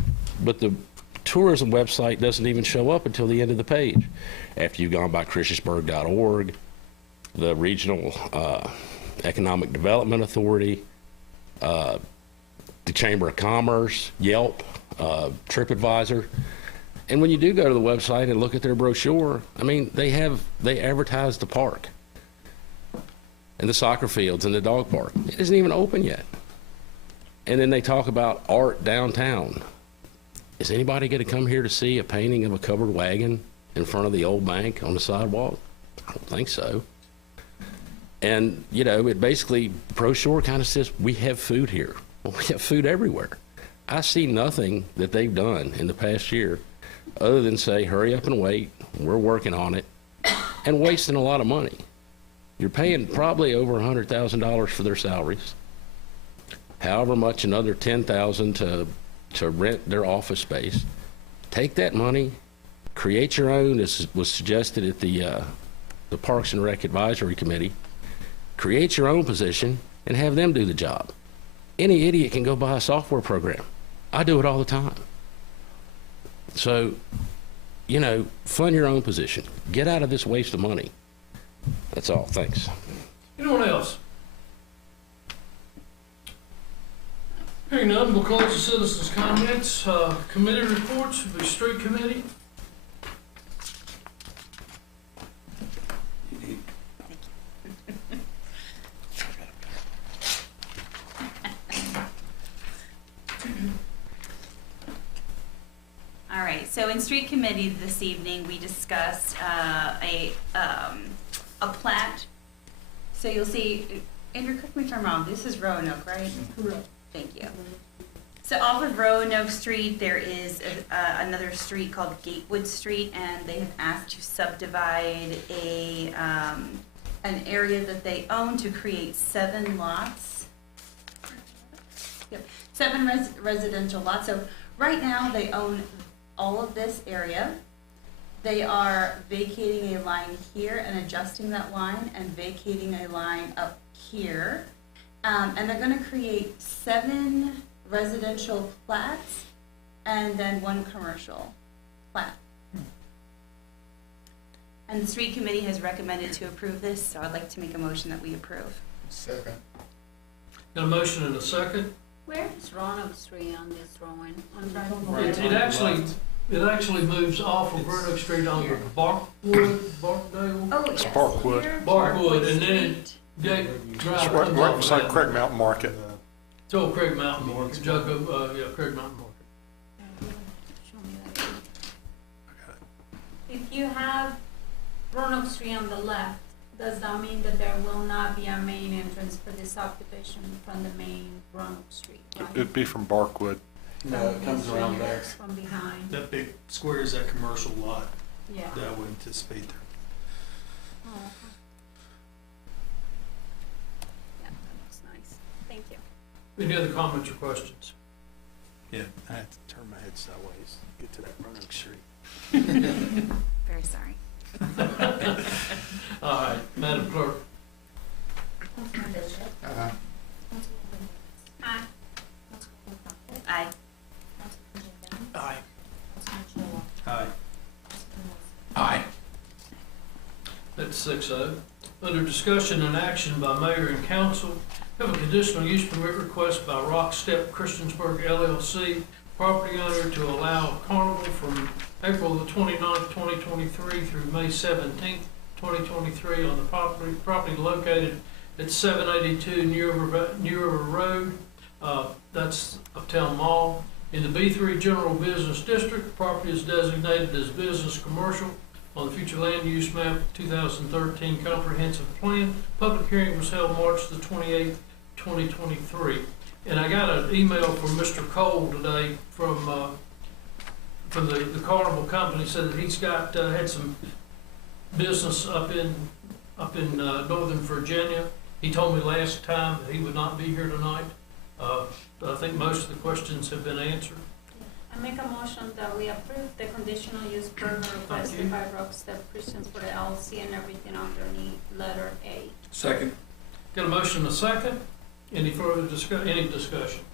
but the tourism website doesn't even show up until the end of the page. After you've gone by christiansburg.org, the Regional Economic Development Authority, the Chamber of Commerce, Yelp, TripAdvisor. And when you do go to the website and look at their brochure, I mean, they advertise the park and the soccer fields and the dog park. It isn't even open yet. And then they talk about art downtown. Is anybody going to come here to see a painting of a covered wagon in front of the old bank on the sidewalk? I don't think so. And, it basically, brochure kind of says, we have food here. Well, we have food everywhere. I see nothing that they've done in the past year other than say, hurry up and wait, we're working on it, and wasting a lot of money. You're paying probably over $100,000 for their salaries, however much another $10,000 to rent their office space. Take that money, create your own, as was suggested at the Parks and Rec Advisory Committee, create your own position and have them do the job. Any idiot can go buy a software program. I do it all the time. So, fund your own position. Get out of this waste of money. That's all. Thanks. Anyone else? Hearing none, we'll close the citizens' comments. Committee reports, the street committee. All right, so in street committee this evening, we discussed a plat. So you'll see, Andrew, correct me if I'm wrong, this is Roanoke, right? Correct. Thank you. So off of Roanoke Street, there is another street called Gatewood Street, and they have asked to subdivide an area that they own to create 7 lots. Yep, 7 residential lots. So right now, they own all of this area. They are vacating a line here and adjusting that line and vacating a line up here. And they're gonna create 7 residential plats and then 1 commercial plat. And the street committee has recommended to approve this, so I'd like to make a motion that we approve. Second. Got a motion and a second. Where is Roanoke Street on this drawing? On It actually moves off of Roanoke Street on your Barkdale. Oh, It's yes. Barkwood. Here. Barkwood, and then Gate Drive. It's right beside Craig Mountain Market. It's old Craig Mountain Market, Craig Mountain Market. Show me that. If you have Roanoke Street on the left, does that mean that there will not be a main entrance for this subdivision from the main Roanoke Street, right? It'd be from Barkwood. No, it comes around there. From behind, That big square is that commercial lot yeah. that I would anticipate there. Oh, okay. Yeah, that looks nice. Thank you. Any other comments or questions? Yeah, I had to turn my head sideways to get to that Roanoke Street. Very sorry. All right, Madam Clerk. Councilman Bishop. Aye. Councilwoman Aye. Councilwoman Crockett. Aye. Councilman Jennings. Aye. Councilman Sherwood. Aye. Councilman Wilson. Aye. That's 6-0. Under discussion and action by mayor and council, have a conditional use permit request by Rock Step Christiansburg LLC, property owner, to allow carnival from April the 29th, 2023 through May 17th, 2023 on the property located at 782 New River Road, that's Uptown Mall. In the B3 General Business District, property is designated as business commercial on the future land use map 2013 comprehensive plan. Public hearing was held March the 28th, 2023. And I got an email from Mr. Cole today from the Carnival Company, said that he's got, had some business up in Northern Virginia. He told me last time that he would not be here tonight. But I think most of the questions have been answered. I make a motion that we approve the conditional use permit you. requested by Rockstep Christians for the LLC and everything underneath letter A. Second. Got a motion and a second. Any further discussion?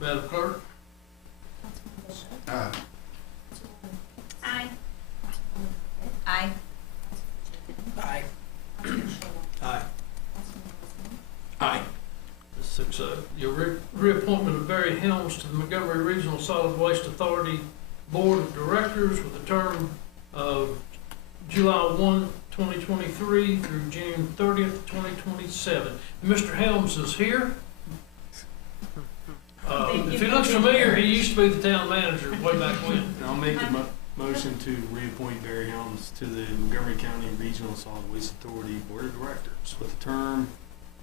Madam Clerk? Councilman Bishop. Aye. Councilwoman Aye. Councilwoman Crockett. Aye. Councilman Jennings. Aye. Councilman Sherwood. Aye. Councilman Wilson. Aye. 6-0. Your reappointment of Barry Helms to the Montgomery Regional Solid Waste Authority Board of Directors with a term of July 1, 2023 through June 30th, 2027. Mr. Helms is here. If he looks familiar, he used to be the town manager way back when. And I'll make the motion to reappoint Barry Helms to the Montgomery County Regional Solid Waste Authority Board of Directors with a term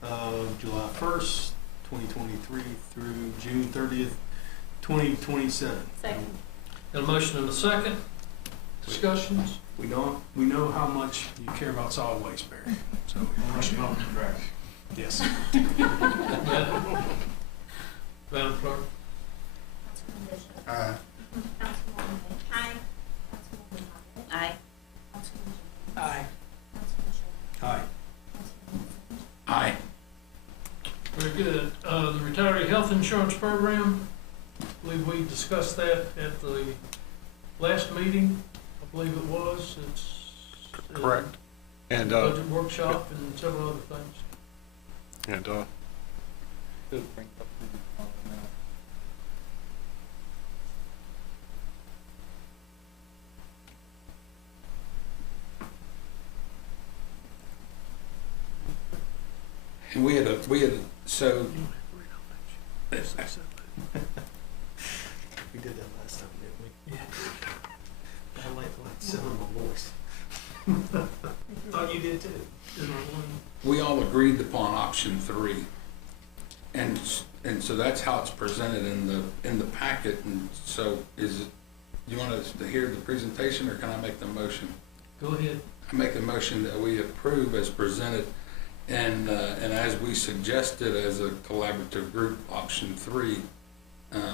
of July 1st, 2023 through June 30th, 2027. Second. Got a motion and a second. Discussions? We know how much you care about solid waste, Barry. So yes. Madam Clerk? Councilman Bishop. Aye. Councilwoman Aye. Councilwoman Crockett. Aye. Councilman Jennings. Aye. Councilman Sherwood. Aye. Councilman Wilson. Aye. Very good. The retiree health insurance program, I believe we discussed that at the last meeting. I believe it was. It's Correct. And, budget workshop and several other things. and, And we had so We did that last time, didn't we? Yeah. I like sound of my voice. Thought you did too. we all agreed upon option 3. And so that's how it's presented in the packet. And so you want us to hear the presentation, or can I make the motion? Go ahead. I make the motion that we approve as presented and as we suggested as a collaborative group, option 3,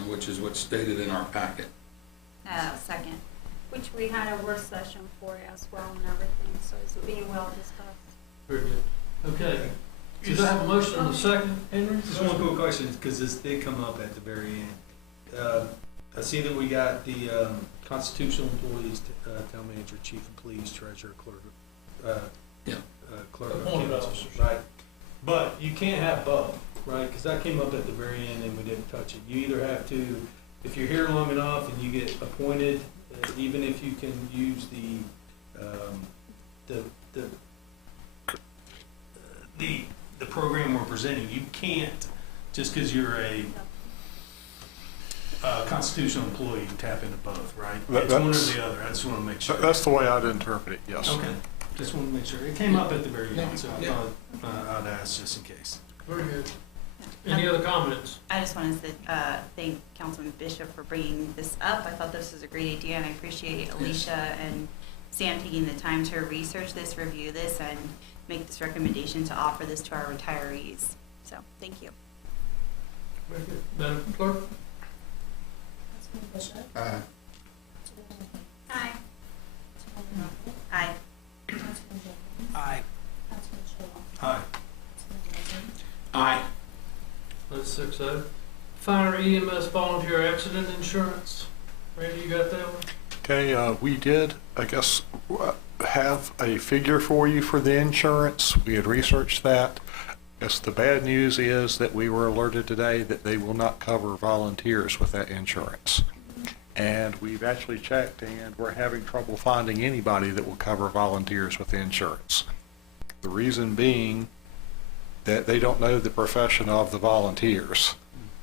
which is what's stated in our packet. Second. Which we had a work session for as well and everything, so it's being well discussed. Very good. Okay. Does I have a motion and a second, Henry? Just one quick question, because this did come up at the very end. I see that we got the constitutional employees, town manager, chief of police, treasurer, clerk, clerk of Appointed council, officers. right? But you can't have both, right? Because that came up at the very end and we didn't touch it. You either have to, if you're here long enough and you get appointed, even if you can use the program we're presenting, you can't, just because you're a constitutional employee, tap into both, right? It's one or the other. I just want to make sure. that's the way I'd interpret it, yes. Okay, just want to make sure. It came up at the very end, so I thought I'd ask just in case. Very good. Any other comments? I just wanted to thank Councilman Bishop for bringing this up. I thought this was a great idea, and I appreciate Alicia and Sam taking the time to research this, review this, and make this recommendation to offer this to our retirees. So, thank you. Very good. Madam Clerk? Councilman Bishop. Aye. Councilwoman Aye. Aye. Aye. Aye. Aye. That's 6-0. Fire EMS volunteer accident insurance. Randy, you got that one? Okay, we did, I guess, have a figure for you for the insurance. We had researched that. Yes, the bad news is that we were alerted today that they will not cover volunteers with that insurance. And we've actually checked, and we're having trouble finding anybody that will cover volunteers with insurance. The reason being that they don't know the profession of the volunteers,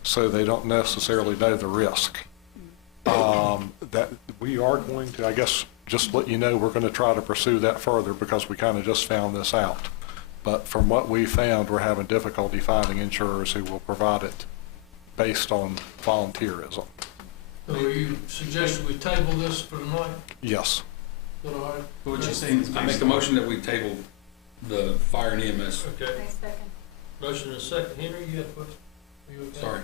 so they don't necessarily know the risk. That we are going to, I guess, just let you know, we're going to try to pursue that further because we kind of just found this out. But from what we found, we're having difficulty finding insurers who will provide it based on volunteerism. So you suggested we table this for tonight? Yes. All right. What you're saying is I make a motion that we table the fire and EMS. Okay. I second. Motion and a second. Henry, you had a question? Are you okay? Sorry.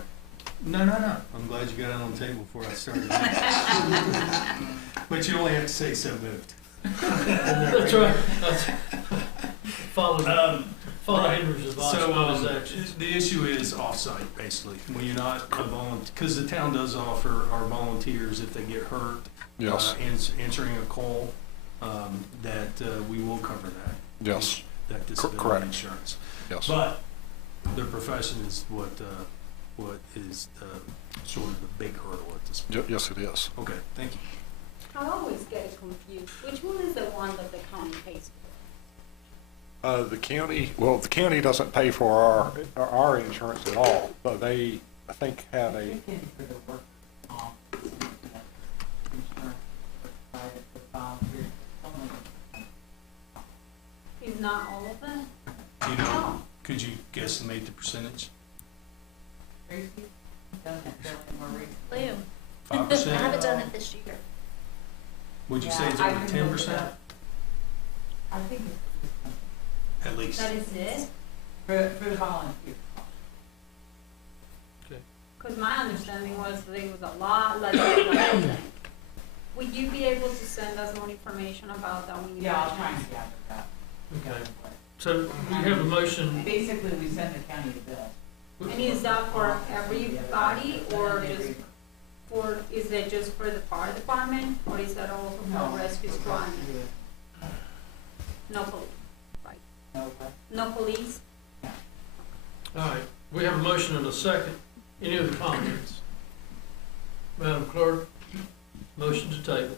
No. I'm glad you got it on the table before I started. But you only have to say so moved. That's right. Follow Henry's advice, So, not his actions. the issue is off-site, basically, when you're not a volunteer, because the town does offer our volunteers, if they get hurt, Yes. answering a call, that we will cover that. Yes. That Correct. disability insurance. Yes. But their profession is what is sort of the big hurdle at this point. Yes, it is. Okay, thank you. I always get confused. Which one is the one that the county pays for? The county doesn't pay for our insurance at all, but they, I think, have a, Is not all of them? You know, could you guesstimate the percentage? Liam, 5%? I haven't done it this year. Would you say it's over 10%? I think At least. That is it? for the volunteer. Because my understanding was that it was a lot, like the whole thing. Would you be able to send us more information about that when you Yeah, I'll guys- try and gather that. Okay. So we have a motion. Basically, we send the county a bill. And is that for everybody or just for, is it just for the fire department or is that also for rescue squad? No police, right? No police? All right, we have a motion and a second. Any other comments? Madam Clerk, motion to table.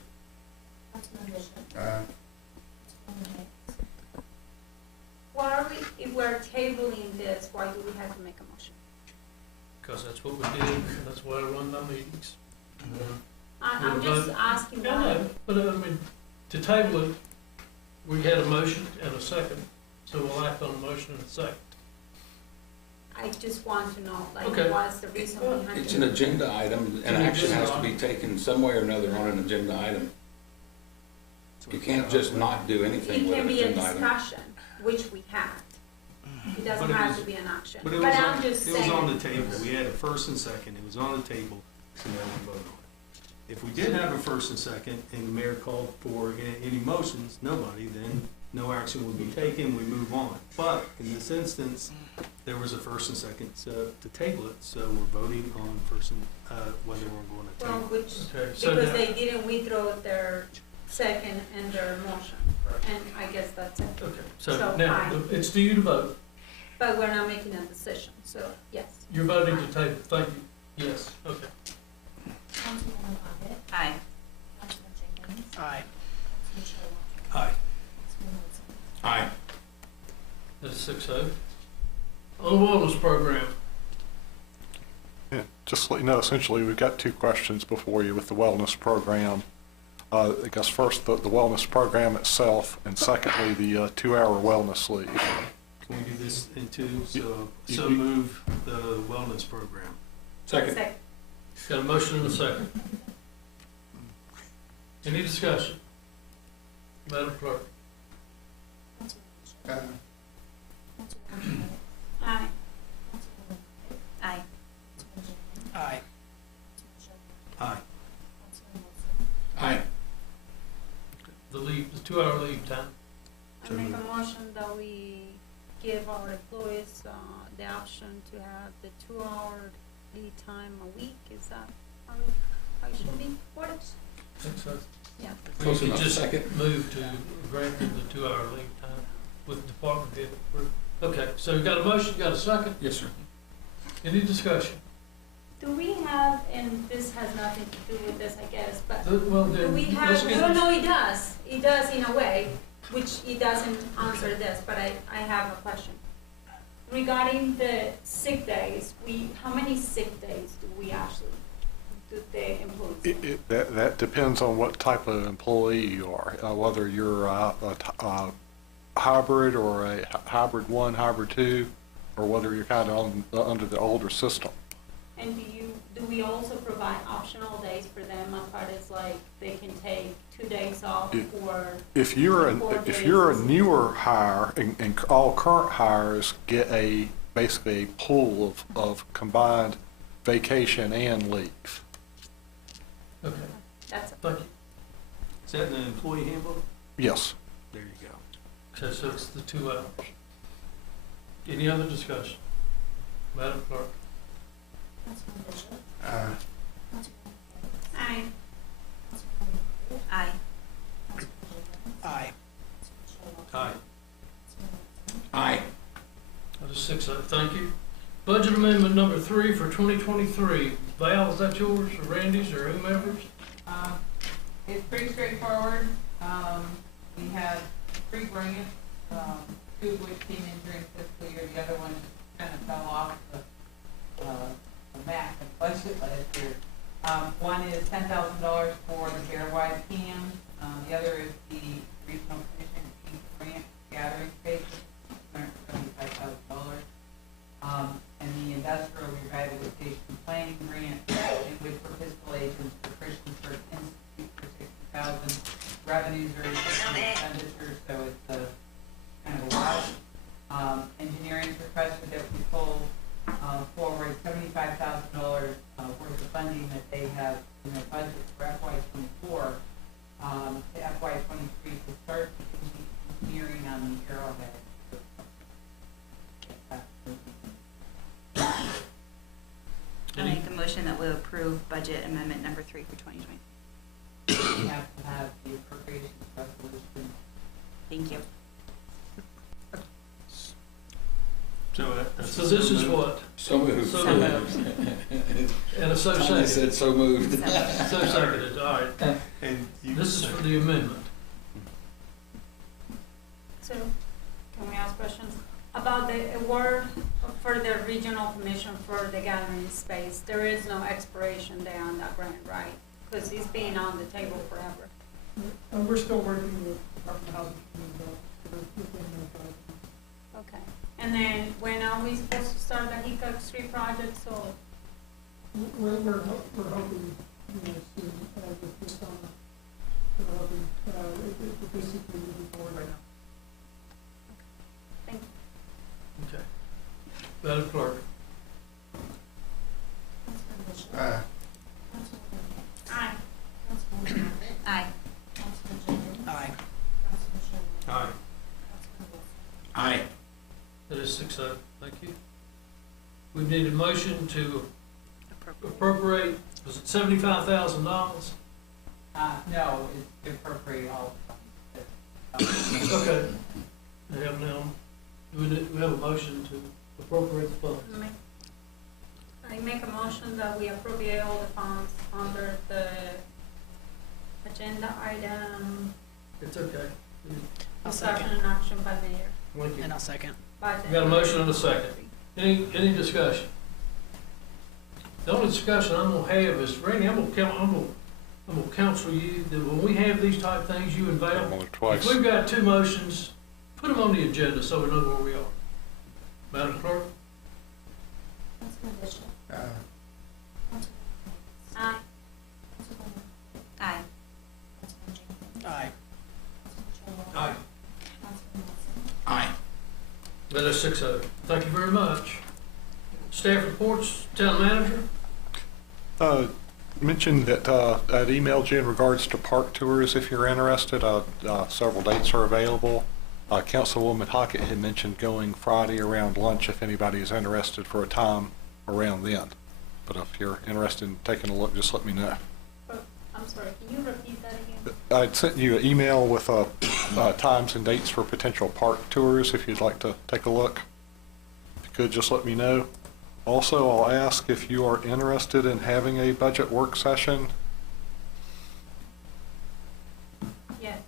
Why are we, if we're tabling this, why do we have to make a motion? Because that's what we did, and that's why I run my meetings. I'm just asking No, why. no, but I mean, to table it, we had a motion and a second, so we'll act on the motion and a second. I just want to know, like, Okay. what's the reason behind it? It's an agenda item, and action has to be taken some way or another on an agenda item. You can't just not do anything It with can an be a agenda item. discussion, which we had. It doesn't But it have was- to be an action. But But it was I'm on, just it was on saying, the table. We had a first and second. It was on the table, so now we vote on it. If we did have a first and second and the mayor called for any motions, nobody, then no action would be taken, we move on. But in this instance, there was a first and second to table it, so we're voting on first and, whether we're going to well, table. which, Okay, so because now, they didn't withdraw their second and their motion, and I guess that's it. okay, so So now, I- it's to you to vote. But we're not making a decision, so, yes. You're voting to table, thank you. Yes, okay. Aye. Aye. Aye. Aye. That's 6-0. On the wellness program, yeah, just to let you know, essentially, we've got two questions before you with the wellness program. I guess first, the wellness program itself, and secondly, the 2-hour wellness leave. Can we do this in two? So You- move the wellness program. Second. got a motion and a second. Any discussion? Madam Clerk? Aye. Aye. Aye. Aye. Aye. The leave I make a motion that we give our employees, the option to have the 2-hour lead time a week. Is that how it should be? What? Think so? Yeah. We Close could enough. just Second. move to grant them the 2-hour lead time with department head approval. Okay, so you got a motion, you got a second? Yes, sir. Any discussion? Do we have, and this has nothing to do with this, I guess, but Well, do then, we let's have, get. no, no, it does. It does in a way, which it doesn't answer this, but I have a question. Regarding the sick days, how many sick days do we actually, do the employees? That depends on what type of employee you are, whether you're a hybrid or a hybrid 1, hybrid 2, or whether you're kind of under the older system. And do we also provide optional days for them, as far as like they can take 2 days off or? If you're a newer hire, and all current hires get basically a pool of combined vacation and leave. Okay, That's, thank you. Is that in the employee handbook? Yes. There you go. So it's the 2 hours. Any other discussion? Madam Clerk? aye. Aye. Aye. Aye. Aye. That is 6-0, thank you. Budget amendment number 3 for 2023. Val, is that yours, or Randy's, or whomever's? It's pretty straightforward. We have 3 grants, 2 of which came in during fiscal year, the other one kind of fell off the map and budget last year. One is $10,000 for the Fairwide Cam, the other is the Regional Commission Chief Grant Gathering Station, $175,000. And the Industrial Revitalization Planning Grant, in which for fiscal agents for Christiansburg Institute for $60,000. Revenues are expenditures, so it's a kind of a wash. Engineering's requested that we pull forward $75,000 worth of funding that they have in their budget for FY24 to FY23 to start the engineering on the Arrowhead. I make a motion that we approve budget amendment number 3 for 2020. We have to have the appropriations resolution. Thank you. So this is what? So moved. So moved. And a so Tommy seconded. said so moved. So seconded, all right. And you. This is for the amendment. So, can we ask questions? About the award for the regional commission for the gathering space, there is no expiration date on that grant, right? Because it's been on the table forever. We're still working with Department of Housing and Development. Okay. And then when are we supposed to start the Hickok Street project? So, We're hoping, soon, with this summer. We're hoping, it basically moving forward right now. thank you. Okay. Madam Clerk? Aye. Aye. Aye. Aye. Aye. Aye. That is 6-0, thank you. We need a motion to appropriate, was it $75,000? No, it's appropriate all the funds. Okay. We have now, we have a motion to appropriate the funds. I make a motion that we appropriate all the funds under the agenda item, It's okay. I'll discussion second. and action by mayor. Thank you. And I'll second. Budget. We got a motion and a second. Any discussion? The only discussion I'm gonna have is, Randy, I'm gonna counsel you that when we have these type things, you and Val, Only if twice. we've got 2 motions, put them on the agenda so we know where we are. Madam Clerk? Aye. Aye. Aye. Aye. Aye. Aye. That is 6-0. Thank you very much. Staff reports, town manager? Mentioned that I'd emailed you in regards to park tours if you're interested. Several dates are available. Councilwoman Hockett had mentioned going Friday around lunch if anybody is interested for a time around then. But if you're interested in taking a look, just let me know. I'm sorry, can you repeat that again? I'd sent you an email with times and dates for potential park tours if you'd like to take a look. If you could, just let me know. Also, I'll ask if you are interested in having a budget work session. Yes.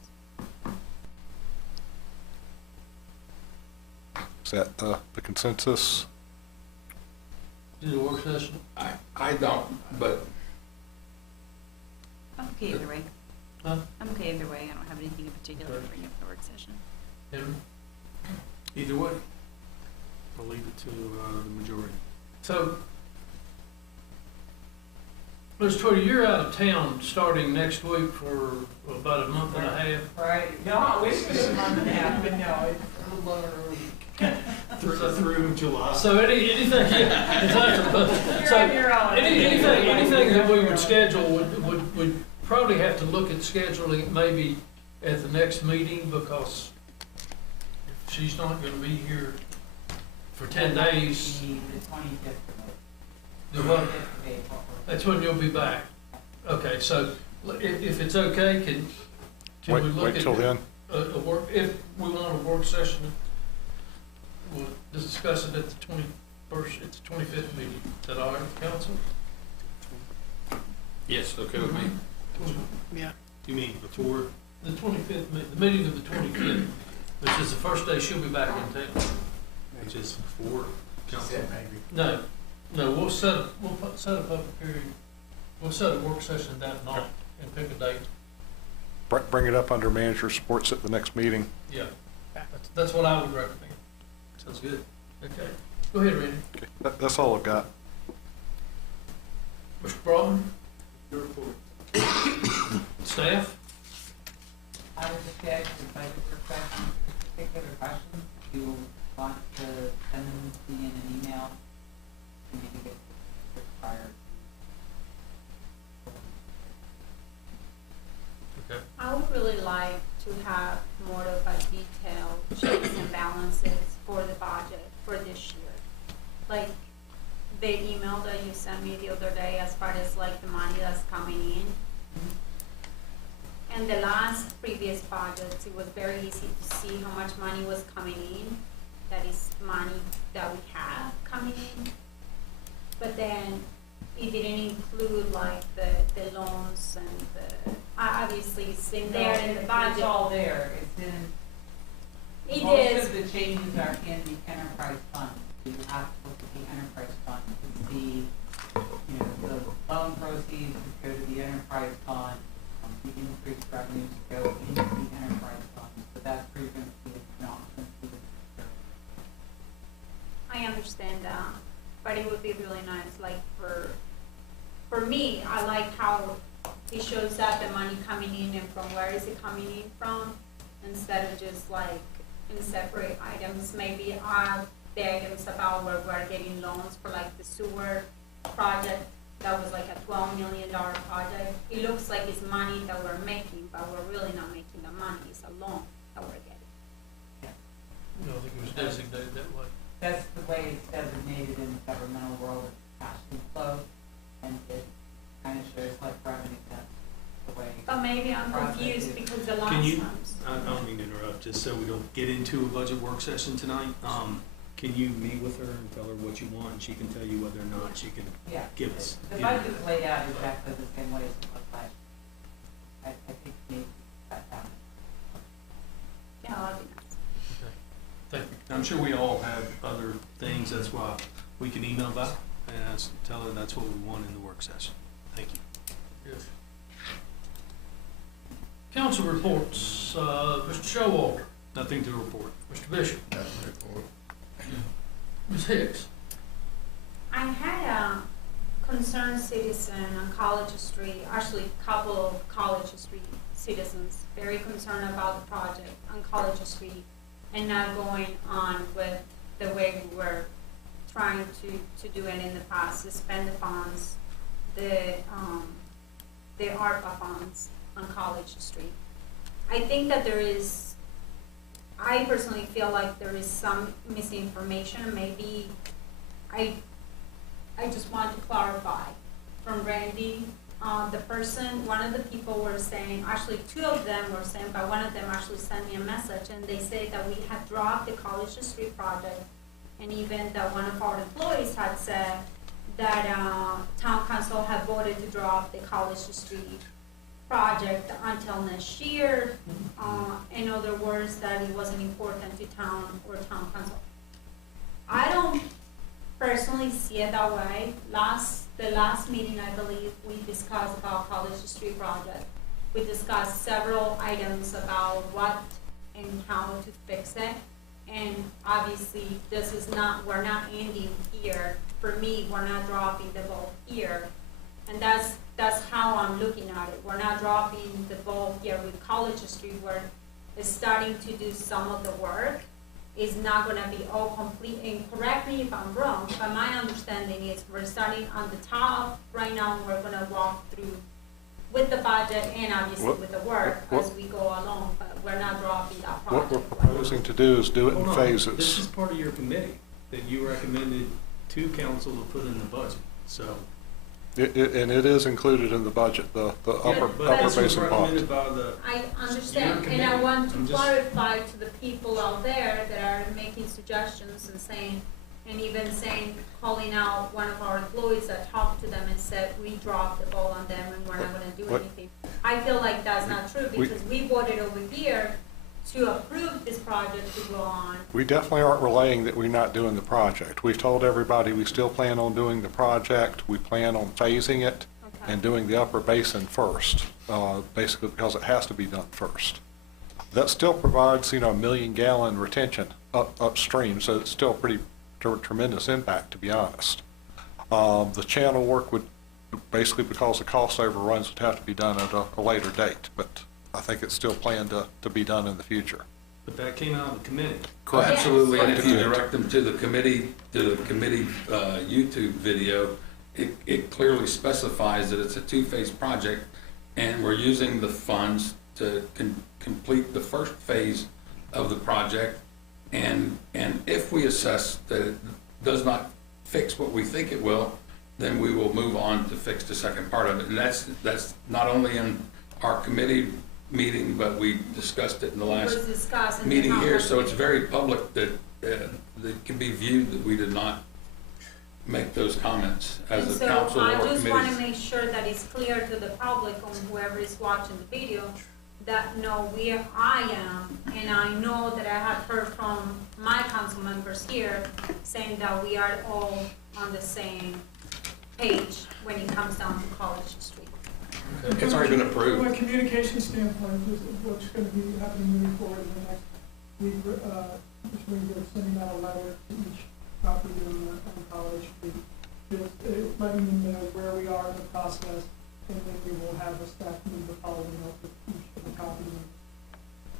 Is that the consensus? Do the work session? I don't, but I'm okay either way. Huh? I'm okay either way. I don't have anything in particular to bring up in the work session. Henry? Either way, I'll leave it to the majority. So, Mr. Twitty, you're out of town starting next week for about a month and a half. Right, no, I wish it was a month and a half, but no, it's a little longer a week. Through July. So anything, yeah, exactly. So You're on. anything that we would schedule would probably have to look at scheduling maybe at the next meeting, because if she's not gonna be here for 10 days, The 25th the what? of April. That's when you'll be back. Okay, so if it's okay, can we look Wait at till then. a work, if we want a work session, we'll discuss it at the 21st, it's the 25th meeting. Is that all right, council? yes, okay with me. Yeah. You mean before? The 25th, the meeting of the 25th, which is the first day she'll be back in town. Which is before council? No, we'll set a public hearing, we'll set a work session that night and pick a date. Bring it up under manager supports at the next meeting. Yeah, that's what I would recommend. Sounds good. Okay, go ahead, Randy. Okay, that's all I've got. Mr. Broughton, Your report. staff? I would just ask if I could request particular questions, if you want to send them to me in an email, and you can get it prior. Okay. I would really like to have more of a detailed checks and balances for the budget for this year. Like the email that you sent me the other day as far as like the money that's coming in. And the last previous budgets, it was very easy to see how much money was coming in. That is money that we have coming in. But then it didn't include like the loans and the, obviously it's in there in the budget. It's all there, it's in. It Most is. of the changes are in the enterprise fund. You have to look at the enterprise fund to see, you know, the loan proceeds that go to the enterprise fund, the increased revenues go into the enterprise fund, but that's where you're gonna see it not included. I understand that, but it would be really nice, like for me, I like how it shows up the money coming in and from where is it coming in from, instead of just like in separate items. Maybe the items about where we're getting loans for like the sewer project, that was like a $12 million project. It looks like it's money that we're making, but we're really not making the money, it's a loan that we're getting. No, I think it was designated that way. That's the way it's designated in the governmental world of cash flow, and it kind of shows like revenue, that's the way. But maybe I'm confused because the last Can you, times. I don't mean to interrupt, just so we don't get into a budget work session tonight, can you meet with her and tell her what you want, and she can tell you whether or not she can Yeah. give us? The budget's laid out exactly the same way as it looked like. I think maybe that happened. Yeah, that'd be nice. Okay, thank you. I'm sure we all have other things, that's why we can email that and tell her that's what we want in the work session. Thank you. Yes. Council reports, Mr. Showalter, Nothing to report. Mr. Bishop. Ms. Hicks. I had a concerned citizen on College Street, actually a couple of College Street citizens, very concerned about the project on College Street and not going on with the way we were trying to do it in the past, to spend the funds, the ARPA funds on College Street. I think that there is, I personally feel like there is some misinformation. Maybe I just want to clarify from Randy. One of the people were saying, actually 2 of them were saying, but one of them actually sent me a message, and they say that we had dropped the College Street project, and even that one of our employees had said that town council had voted to drop the College Street project until next year. In other words, that it wasn't important to town or town council. I don't personally see it that way. The last meeting, I believe, we discussed about College Street project. We discussed several items about what and how to fix it. And obviously, we're not ending here. For me, we're not dropping the ball here. And that's how I'm looking at it. We're not dropping the ball here with College Street. We're starting to do some of the work. Is not going to be all complete, and correct me if I'm wrong, but my understanding is we're starting on the top right now, and we're going to walk through with the budget and obviously with the work as we go along, but we're not dropping that project. What we're proposing to do is do it in Hold on. phases. This is part of your committee that you recommended to council to put in the budget, so. And it is included in the budget, the upper But this was basin pond. recommended by the, I understand, Your and I committee. want to I'm just- clarify to the people out there that are making suggestions and saying, and even saying, calling out one of our employees that talked to them and said, we dropped the ball on them and we're not gonna do What- anything. I feel like that's not true, because we voted over here to approve this project to go on. We definitely aren't relaying that we're not doing the project. We've told everybody we still plan on doing the project. We plan on phasing it Okay. and doing the upper basin first, basically because it has to be done first. That still provides, a 1 million gallon retention upstream, so it's still pretty tremendous impact, to be honest. The channel work would, basically because the cost overruns, would have to be done at a later date, but I think it's still planned to be done in the future. but that came out of the committee. Correct. Absolutely, and if you Correct. direct them to the committee YouTube video, it clearly specifies that it's a 2-phase project, and we're using the funds to complete the first phase of the project, and if we assess that it does not fix what we think it will, then we will move on to fix the second part of it, and that's not only in our committee meeting, but we discussed it in the It last was discussed and meeting not here, like- so it's very public that can be viewed that we did not make those comments as a council or And so I just want to committee. make sure that it's clear to the public or whoever is watching the video that no, I am, and I know that I have heard from my council members here saying that we are all on the same page when it comes down to College Street. It's already been From approved. a communication standpoint, what's going to be happening moving forward in the next week, between sending out a letter to each property on College Street, letting them know where we are in the process, and then we will have a staff member following up with each of the property.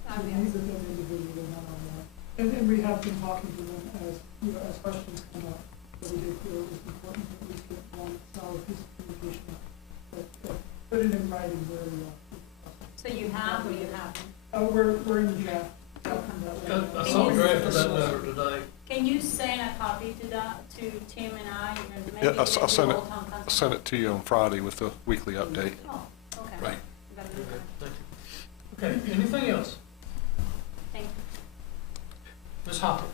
So these are them individually, not on that. And we have been talking to them as questions come up. So we did feel it was important to at least get one solid piece of communication, but put it in writing where we are. So you have or you haven't? We're in the draft. I saw a draft of that letter today. Can you send a copy to Tim and I, and maybe Yeah, the I'll send it. Old Town Council? I'll send it to you on Friday with the weekly update. Oh, okay. Right. Gotta do that. Thank you. Okay, anything else? Thank you. Ms. Hoppy?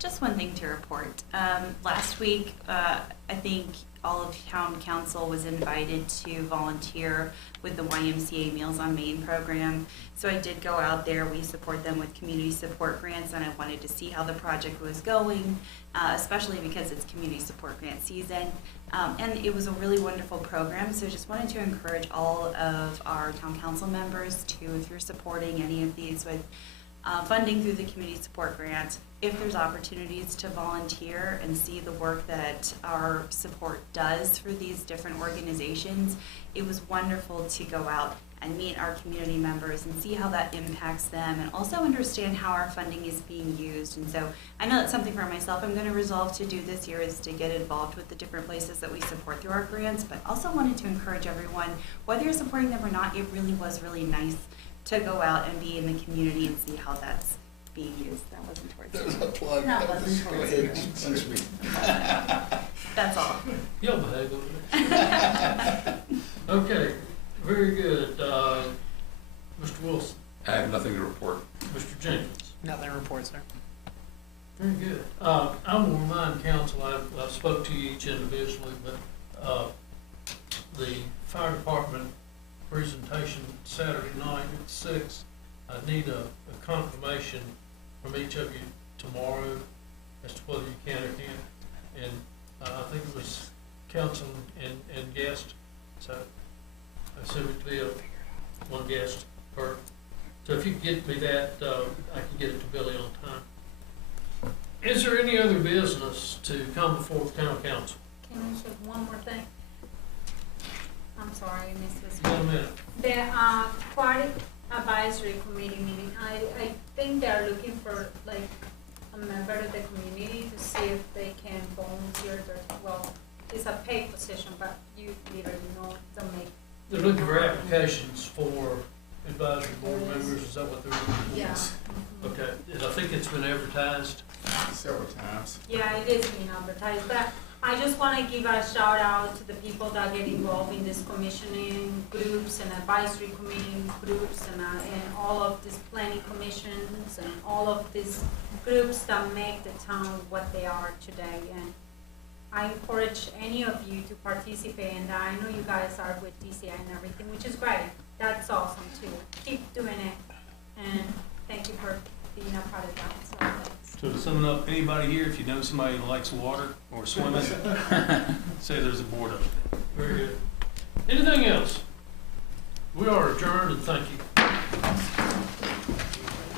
Just one thing to report. Last week, I think all of town council was invited to volunteer with the YMCA Meals on Main program. So I did go out there. We support them with community support grants, and I wanted to see how the project was going, especially because it's community support grant season. And it was a really wonderful program, so just wanted to encourage all of our town council members to, if you're supporting any of these with funding through the community support grant, if there's opportunities to volunteer and see the work that our support does for these different organizations, it was wonderful to go out and meet our community members and see how that impacts them, and also understand how our funding is being used. And so I know that's something for myself I'm going to resolve to do this year, is to get involved with the different places that we support through our grants, but also wanted to encourage everyone, whether you're supporting them or not, it really was really nice to go out and be in the community and see how that's being used. That wasn't towards There's you. a plug. That wasn't Go towards ahead. you. Punch me. That's all. You'll behave over there. Okay, very good. Mr. Wilson, I have nothing to report. Mr. Jenkins. Nothing to report, sir. Very good. I will remind council, I spoke to you each individually, but the fire department presentation Saturday night at 6, I need a confirmation from each of you tomorrow as to whether you can or can't. And I think it was council and guest, so I assume it to be one guest per. So if you can get me that, I can get it to Billy on time. Is there any other business to come before the town council? Can I say one more thing? I'm sorry, I missed this You one. got a minute? The Aquatic Advisory Committee meeting, I think they're looking for like a member of the community to see if they can volunteer their, well, it's a paid position, but you literally know, don't make. They're looking for applications for advisory board members, is that what they're looking for? Yeah. Okay, and I think it's been advertised. Several times. Yeah, it is being advertised, but I just want to give a shout out to the people that get involved in this commissioning groups and advisory committee groups and all of these planning commissions and all of these groups that make the town what they are today. And I encourage any of you to participate in that. I know you guys are with DCI and everything, which is great. That's awesome too. Keep doing it. And thank you for being a part of that. So thanks. So to sum it up, anybody here, if you know somebody that likes water or swimming, say there's a board of it. Very good. Anything else? We are adjourned and thank you.